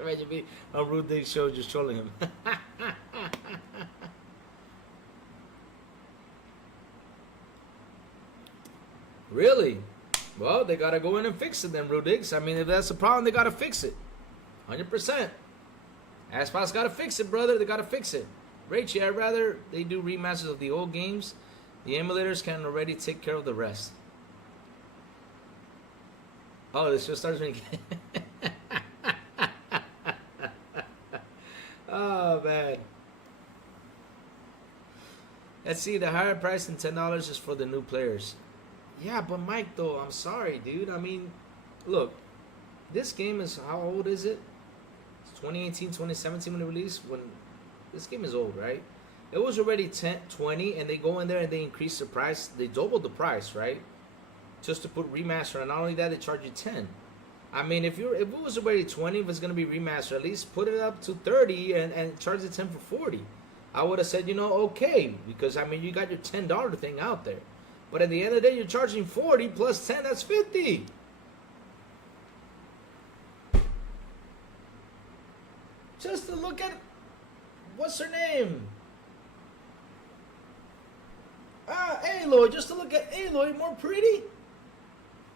Imagine me on Rude Diggs' show just trolling him. Really? Well, they gotta go in and fix it then, Rude Diggs. I mean, if that's a problem, they gotta fix it. 100%. Xbox gotta fix it, brother. They gotta fix it. Rachie, I'd rather they do remasters of the old games. The emulators can already take care of the rest. Oh, this just starts making... Oh, man. Let's see, the higher price than $10 is for the new players. Yeah, but Mike, though, I'm sorry, dude. I mean, look, this game is, how old is it? It's 2018, 2017 when it released. When this game is old, right? It was already 10, 20, and they go in there and they increase the price. They doubled the price, right? Just to put remaster, and not only that, they charge you 10. I mean, if it was already 20, if it's gonna be remastered, at least put it up to 30 and charge it 10 for 40. I would have said, you know, okay, because I mean, you got your $10 thing out there, but at the end of the day, you're charging 40 plus 10, that's 50. Just to look at, what's her name? Aloy, just to look at Aloy more pretty.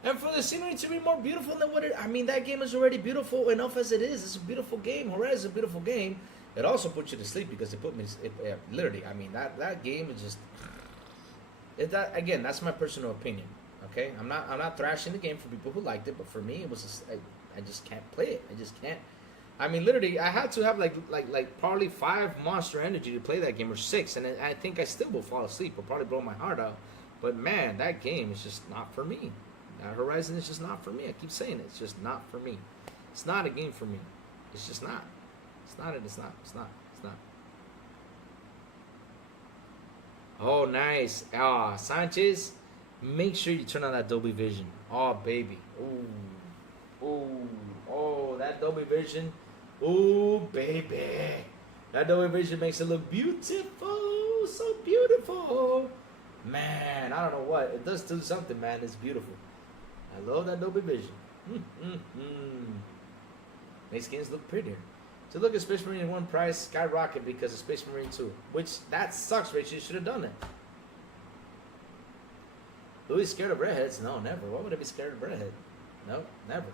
And for the scenery to be more beautiful than what it... I mean, that game is already beautiful enough as it is. It's a beautiful game. Horizon is a beautiful game. It also puts you to sleep because it put me literally. I mean that game is just. That again, that's my personal opinion. Okay, I'm not thrashing the game for people who liked it, but for me, it was just, I just can't play it. I just can't. I mean, literally, I had to have like probably 5 Monster Energy to play that game, or 6, and I think I still will fall asleep. Will probably blow my heart out. But man, that game is just not for me. Horizon is just not for me. I keep saying it. It's just not for me. It's not a game for me. It's just not. It's not. It's not. It's not. It's not. Oh, nice. Ah, Sanchez, make sure you turn on that Dolby Vision. Oh, baby. Ooh. Ooh. Oh, that Dolby Vision. Ooh, baby. That Dolby Vision makes it look beautiful. So beautiful. Man, I don't know what. It does do something, man. It's beautiful. I love that Dolby Vision. Makes games look prettier. So look at Space Marine 1 price skyrocket because of Space Marine 2. Which, that sucks, Rachel. You should have done it. Louis scared of redheads? No, never. Why would I be scared of redhead? No, never.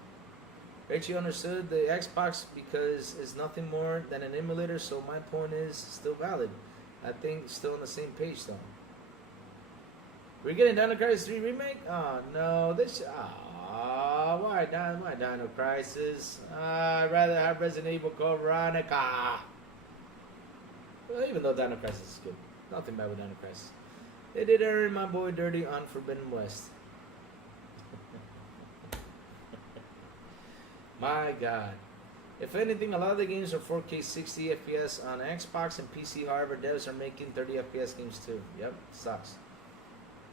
Rachel understood the Xbox because it's nothing more than an emulator, so my point is still valid. I think still on the same page, though. We're getting Dino Crisis 3 remake? Oh, no. This... why Dino Crisis? I'd rather have Resident Evil Code Veronica. Well, even though Dino Crisis is good. Nothing bad with Dino Crisis. They did earn my boy dirty on Forbidden West. My God. If anything, a lot of the games are 4K 60 FPS on Xbox and PC. However, devs are making 30 FPS games too. Yep, sucks.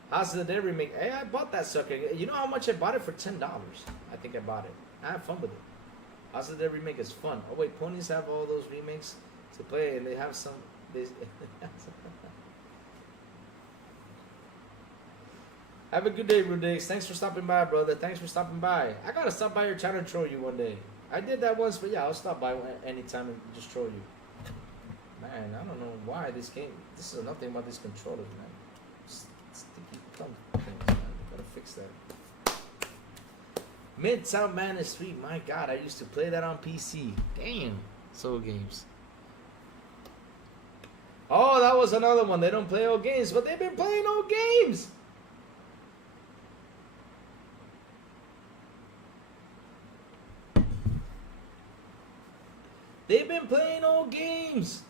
House of the Dead remake. Hey, I bought that sucker. You know how much I bought it for? $10. I think I bought it. I have fun with it. House of the Dead remake is fun. Oh wait, ponies have all those remakes to play, and they have some. Have a good day, Rudix. Thanks for stopping by, brother. Thanks for stopping by. I gotta stop by your channel and troll you one day. I did that once, but yeah, I'll stop by anytime and just troll you. Man, I don't know why this game. This is another thing about these controllers, man. Sticky thumb things, man. Gotta fix that. Midtown Madness 3. My God, I used to play that on PC. Damn. Soul Games. Oh, that was another one. They don't play old games, but they've been playing old games. They've been playing old games.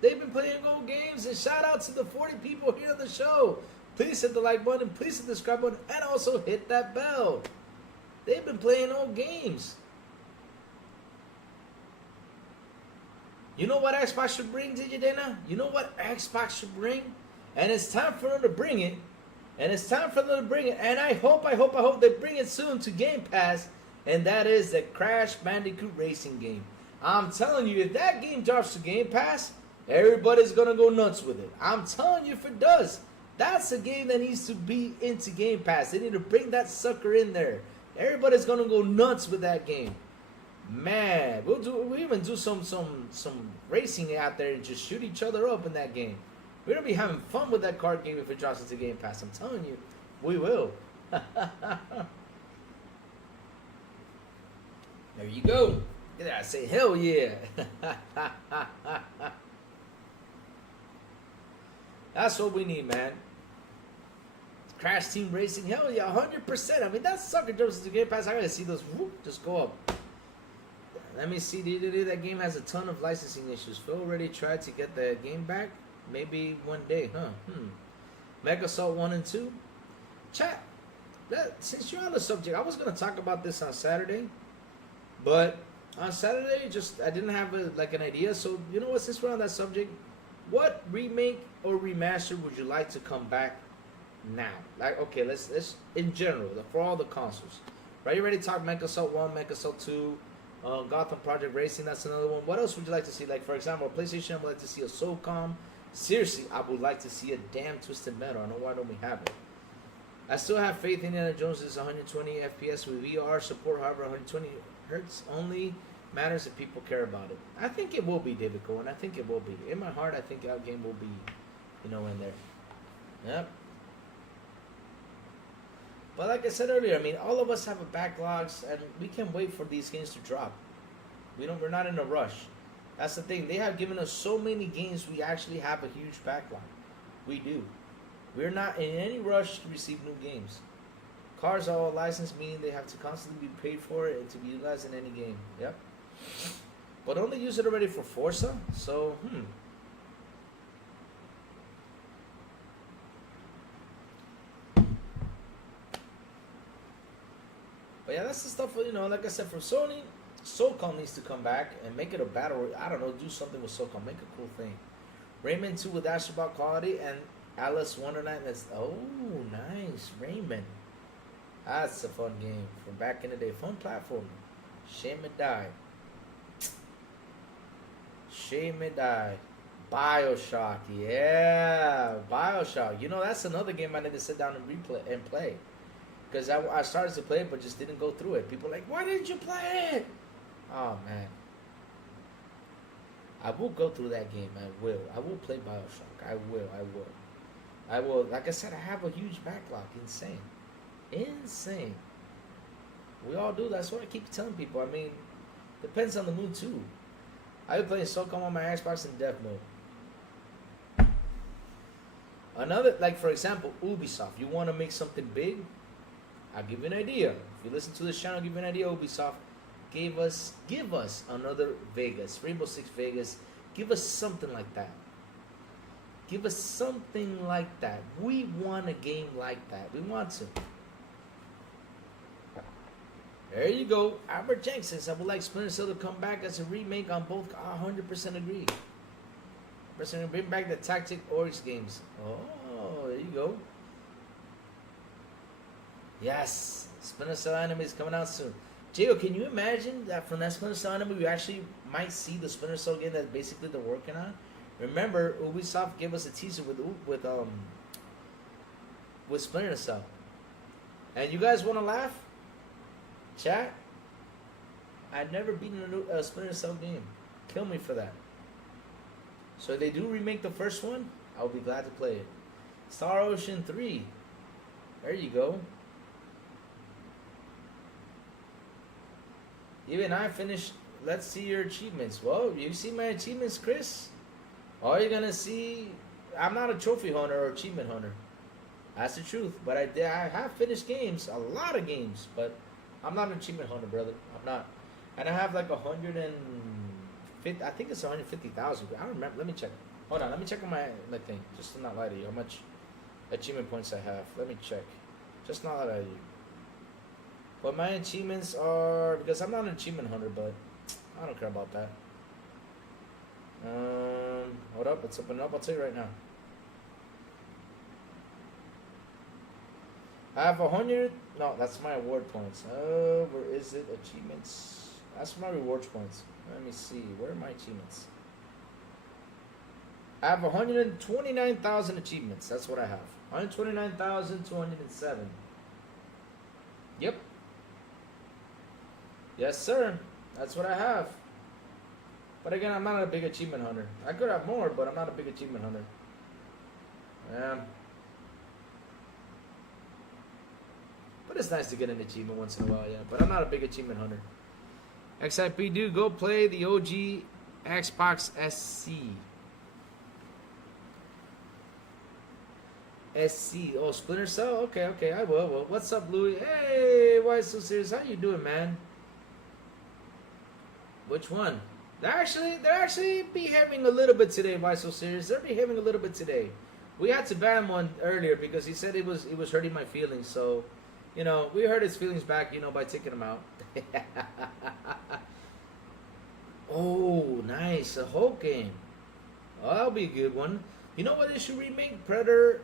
They've been playing old games. And shout out to the 40 people here on the show. Please hit the like button. Please hit the subscribe button. And also hit that bell. They've been playing old games. You know what Xbox should bring, DJ Dana? You know what Xbox should bring? And it's time for them to bring it. And it's time for them to bring it. And I hope they bring it soon to Game Pass. And that is the Crash Bandicoot Racing game. I'm telling you, if that game drops to Game Pass, everybody's going to go nuts with it. I'm telling you, if it does, that's a game that needs to be into Game Pass. They need to bring that sucker in there. Everybody's going to go nuts with that game. Man, we'll even do some racing out there and just shoot each other up in that game. We're going to be having fun with that card game if it drops into Game Pass. I'm telling you, we will. There you go. Look at that. I say, hell yeah. That's what we need, man. Crash Team Racing, hell yeah, 100%. I mean, that sucker jumps into Game Pass. I gotta see those whoop, just go up. Let me see. That game has a ton of licensing issues. Phil already tried to get the game back. Maybe one day, huh? Mega Assault 1 and 2. Chat. Since you're on the subject, I was gonna talk about this on Saturday, but on Saturday, I didn't have an idea. So you know what? Since we're on that subject, what remake or remaster would you like to come back now? Like, okay, let's in general for all the consoles. Right? You ready to talk Mega Assault 1, Mega Assault 2, Gotham Project Racing? That's another one. What else would you like to see? Like, for example, PlayStation, I would like to see a SOCOM. Seriously, I would like to see a damn Twisted Metal. I know why don't we have it. I still have faith Indiana Jones is 120 FPS with VR support. However, 120 hertz only matters if people care about it. I think it will be, David Cohen. I think it will be. In my heart, I think that game will be, in there. Yep. But like I said earlier, I mean, all of us have a backlogs, and we can wait for these games to drop. We're not in a rush. That's the thing. They have given us so many games. We actually have a huge backlog. We do. We're not in any rush to receive new games. Cars are all licensed, meaning they have to constantly be paid for it and to be utilized in any game. Yep. But only use it already for Forza. So, But yeah, that's the stuff, like I said, from Sony, SOCOM needs to come back and make it a battle. I don't know, do something with SOCOM. Make a cool thing. Rayman 2 with Astronaut quality and Alice Wonderland. Oh, nice. Rayman. That's a fun game from back in the day. Fun platform. Shame it died. Shame it died. Bioshock. Yeah. Bioshock. That's another game I need to sit down and play. Because I started to play it, but just didn't go through it. People are like, why didn't you play it? Oh, man. I will go through that game. I will. I will play Bioshock. I will. Like I said, I have a huge backlog. Insane. We all do. That's what I keep telling people. I mean, depends on the mood, too. I be playing SOCOM on my Xbox in death mode. Another, like, for example, Ubisoft. You want to make something big? I'll give you an idea. If you listen to this channel, I'll give you an idea. Ubisoft, give us another Vegas, Rainbow Six Vegas. Give us something like that. Give us something like that. We want a game like that. We want to. There you go. Albert Jenks says, I would like Splinter Cell to come back as a remake on both. 100% agree. Bring back the Tactic Oryx games. Oh, there you go. Yes, Splinter Cell anime is coming out soon. Gio, can you imagine that from that Splinter Cell anime we actually might see the Splinter Cell game that basically they're working on? Remember, Ubisoft gave us a teaser with Splinter Cell. And you guys want to laugh? Chat? I've never beaten a Splinter Cell game. Kill me for that. So if they do remake the first one, I'll be glad to play it. Star Ocean 3. There you go. Even I finished. Let's see your achievements. Well, you see my achievements, Chris? All you're gonna see, I'm not a trophy hunter or achievement hunter. That's the truth. But I have finished games, a lot of games, but I'm not an achievement hunter, brother. I'm not. And I have like 150. I think it's 150,000. I don't remember. Let me check. Hold on. Let me check on my thing, just to not lie to you. How much achievement points I have? Let me check. Just not lie to you. But my achievements are, because I'm not an achievement hunter, but I don't care about that. Hold up, let's open it up. I'll tell you right now. I have 100. No, that's my award points. Where is it? Achievements. That's for my rewards points. Let me see. Where are my achievements? I have 129,000 achievements. That's what I have. 129,207. Yep. Yes, sir. That's what I have. But again, I'm not a big achievement hunter. I could have more, but I'm not a big achievement hunter. But it's nice to get an achievement once in a while, yeah. But I'm not a big achievement hunter. XIP, do go play the OG Xbox SC. SC. Oh, Splinter Cell? Okay, I will. Well, what's up, Louis? Hey, why so serious? How you doing, man? Which one? They're actually behaving a little bit today. Why so serious? They're behaving a little bit today. We had to ban one earlier because he said it was hurting my feelings. So, we hurt his feelings back, by taking him out. Oh, nice. A Hulk game. Oh, that'll be a good one. You know what they should remake? Predator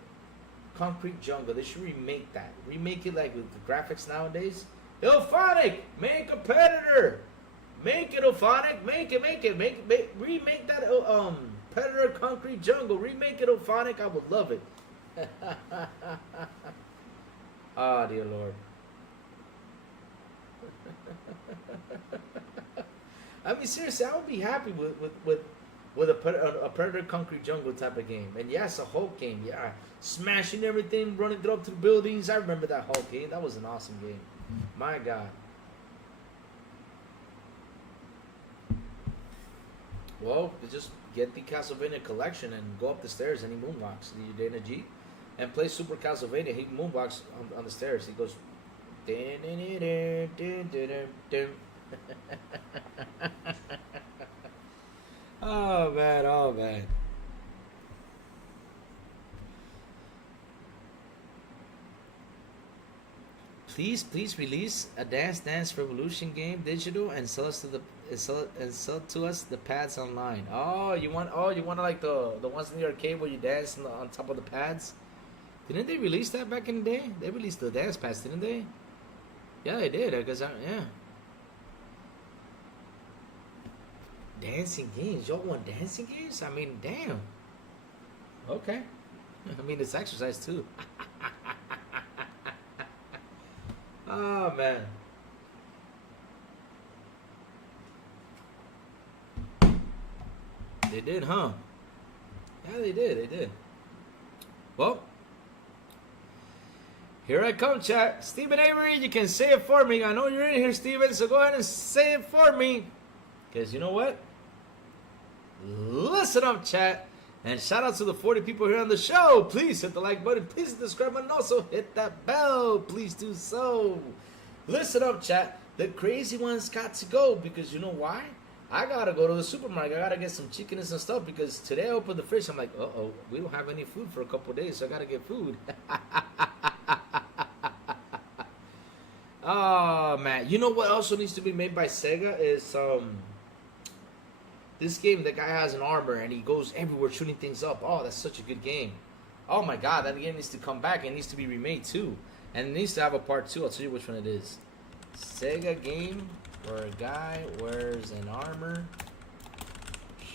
Concrete Jungle. They should remake that. Remake it like with the graphics nowadays. Ilphonic, make a Predator. Make it, Ilphonic. Make it. Remake that Predator Concrete Jungle. Remake it, Ilphonic. I would love it. Ah, dear Lord. I mean, seriously, I would be happy with a Predator Concrete Jungle type of game. And yes, a Hulk game. Yeah, smashing everything, running up to the buildings. I remember that Hulk game. That was an awesome game. My God. Well, you just get the Castlevania collection and go up the stairs and he moonwalks. You get in a Jeep and play Super Castlevania. He moonwalks on the stairs. He goes. Oh man, oh man. Please release a Dance Revolution game digital and sell us to the sell to us the pads online. You want like the ones in the arcade where you dance on top of the pads? Didn't they release that back in the day? They released the dance pads, didn't they? Yeah, they did. Yeah. Dancing games. Y'all want dancing games? I mean, damn. Okay. I mean, it's exercise too. Oh man. They did, huh? Yeah, they did. Well, here I come, chat. Stephen Avery, you can say it for me. I know you're in here, Stephen, so go ahead and say it for me. Because you know what? Listen up, chat. And shout out to the 40 people here on the show. Please hit the like button. Please hit the subscribe button. Also hit that bell. Please do so. Listen up, chat. The crazy ones got to go because you know why? I gotta go to the supermarket. I gotta get some chicken and some stuff because today I opened the fridge. I'm like, uh-oh, we don't have any food for a couple days, so I gotta get food. Oh man, you know what also needs to be made by Sega is this game. The guy has an armor and he goes everywhere shooting things up. Oh, that's such a good game. Oh my god, that game needs to come back. It needs to be remade too, and it needs to have a part 2. I'll tell you which one it is. Sega game where a guy wears an armor,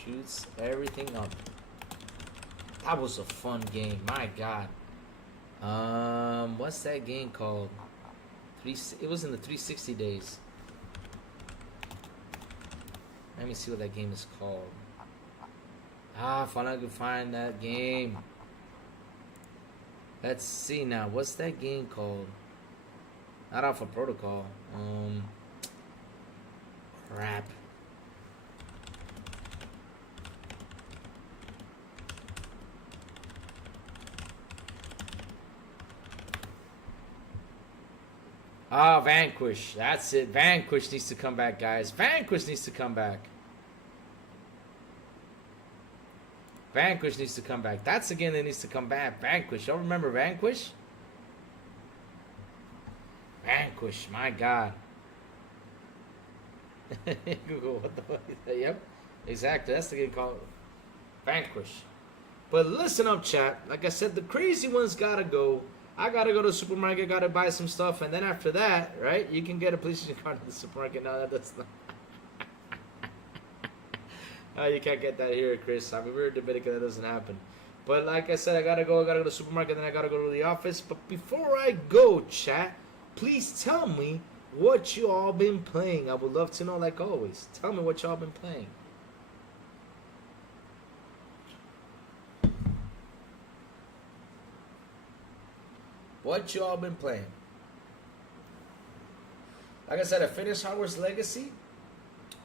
shoots everything up. That was a fun game. My god. What's that game called? It was in the 360 days. Let me see what that game is called. If I can find that game. Let's see now. What's that game called? Not Alpha Protocol. Crap. Vanquish. That's it. Vanquish needs to come back, guys. Vanquish needs to come back. Vanquish needs to come back. That's the game that needs to come back. Vanquish. Y'all remember Vanquish? Vanquish. My God. Google. What the fuck is that? Yep. Exactly. That's the game called Vanquish. But listen up, chat. Like I said, the crazy ones gotta go. I gotta go to the supermarket, gotta buy some stuff, and then after that, right, you can get a PlayStation card at the supermarket. No, that's not. Oh, you can't get that here, Chris. I mean, we're in Dominican, that doesn't happen. But like I said, I gotta go to the supermarket, then I gotta go to the office. But before I go, chat, please tell me what you all been playing. I would love to know, like always. Tell me what y'all been playing. What y'all been playing? Like I said, I finished Hogwarts Legacy.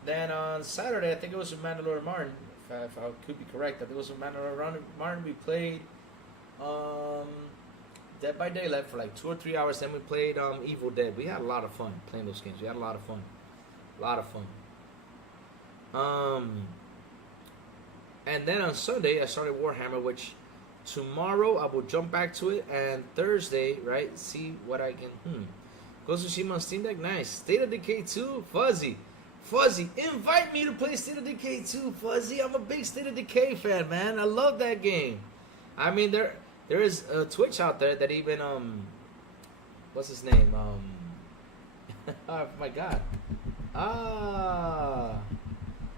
Then on Saturday, I think it was with Mandalorian Martin. If I could be correct, I think it was with Mandalorian Martin. We played Dead by Daylight for like 2 or 3 hours. Then we played Evil Dead. We had a lot of fun playing those games. We had a lot of fun. A lot of fun. And then on Sunday, I started Warhammer, which tomorrow I will jump back to it. And Thursday, right, see what I can... Ghost of Tsushima on Steam Deck, nice. State of Decay 2, Fuzzy, invite me to play State of Decay 2, Fuzzy. I'm a big State of Decay fan, man. I love that game. I mean, there is a Twitch out there that even, what's his name? Oh my god.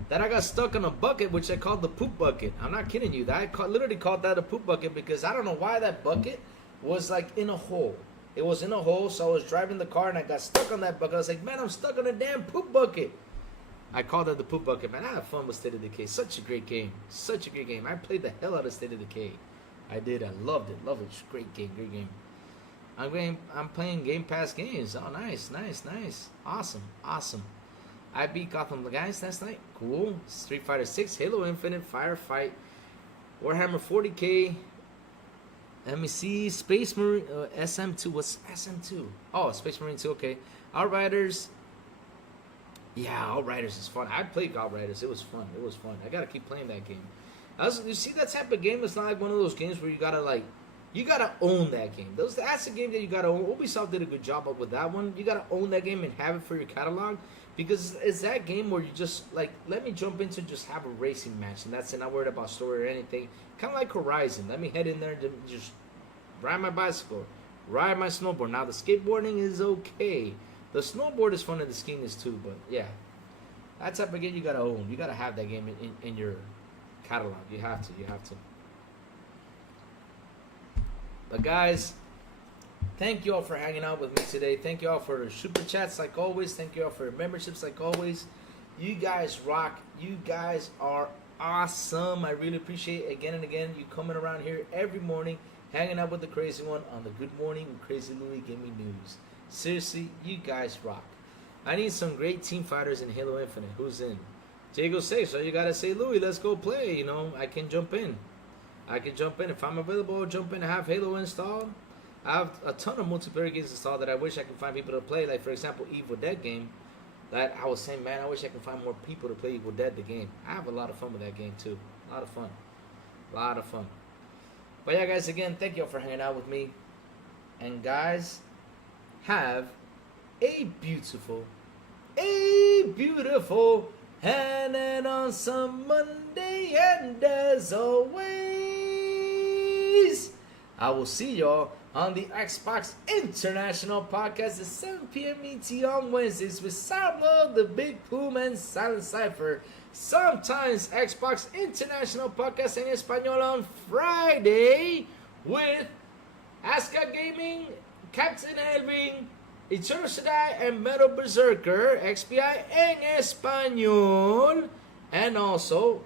That I got stuck on a bucket, which I called the poop bucket. I'm not kidding you. Literally called that a poop bucket because I don't know why that bucket was like in a hole. It was in a hole, so I was driving the car and I got stuck on that bucket. I was like, man, I'm stuck on a damn poop bucket. I called it the poop bucket, man. I had fun with State of Decay. Such a great game. Such a great game. I played the hell out of State of Decay. I did. I loved it. Loved it. It's a great game. Great game. I'm playing Game Pass games. Oh, nice. Awesome. I beat Gotham guys last night. Cool. Street Fighter 6, Halo Infinite, Firefight, Warhammer 40K. Let me see. Space Marine SM2. What's SM2? Oh, Space Marine 2. Okay. Outriders. Yeah, Outriders is fun. I played Outriders. It was fun. It was fun. I gotta keep playing that game. You see that type of game? It's not like one of those games where you gotta own that game. That's a game that you gotta own. Ubisoft did a good job with that one. You gotta own that game and have it for your catalog, because it's that game where you just like, let me jump into just have a racing match, and that's it. Not worried about story or anything. Kind of like Horizon. Let me head in there and just ride my bicycle, ride my snowboard. Now the skateboarding is okay. The snowboard is fun and the skiing is too, but yeah, that type of game you gotta own. You gotta have that game in your catalog. You have to. But guys, thank you all for hanging out with me today. Thank you all for the super chats like always. Thank you all for your memberships like always. You guys rock. You guys are awesome. I really appreciate again and again you coming around here every morning, hanging out with the crazy one on the Good Morning with Crazy Louie Give Me News. Seriously, you guys rock. I need some great team fighters in Halo Infinite. Who's in? Diego says, so you gotta say, Louie, let's go play. You know, I can jump in. If I'm available, I'll jump in. I have Halo installed. I have a ton of multiplayer games installed that I wish I could find people to play. Like, for example, Evil Dead game. That I was saying, man, I wish I could find more people to play Evil Dead the game. I have a lot of fun with that game, too. A lot of fun. But yeah, guys, again, thank you all for hanging out with me. And guys, have a beautiful and an awesome Monday. And as always, I will see y'all on the Xbox International Podcast at 7 p.m. ET on Wednesdays with Sourblow, the Big Plume, and Silent Cypher. Sometimes Xbox International Podcast en Español on Friday with Aska Gaming, Captain Elvin, Eternal Shaddai, and Metal Berserker, XPI en Español. And also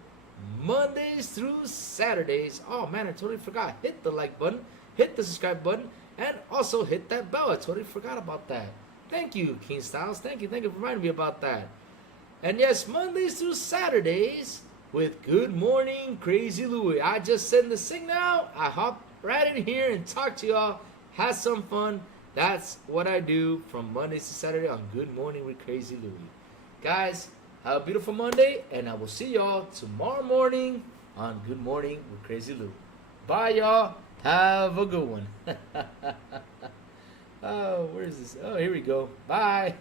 Mondays through Saturdays. Oh man, I totally forgot. Hit the like button, hit the subscribe button, and also hit that bell. I totally forgot about that. Thank you, King Styles. Thank you for reminding me about that. And yes, Mondays through Saturdays with Good Morning Crazy Louie. I just send the signal. I hop right in here and talk to y'all. Have some fun. That's what I do from Mondays to Saturday on Good Morning with Crazy Louie. Guys, have a beautiful Monday, and I will see y'all tomorrow morning on Good Morning with Crazy Louie. Bye, y'all. Have a good one. Oh, where is this? Oh, here we go. Bye.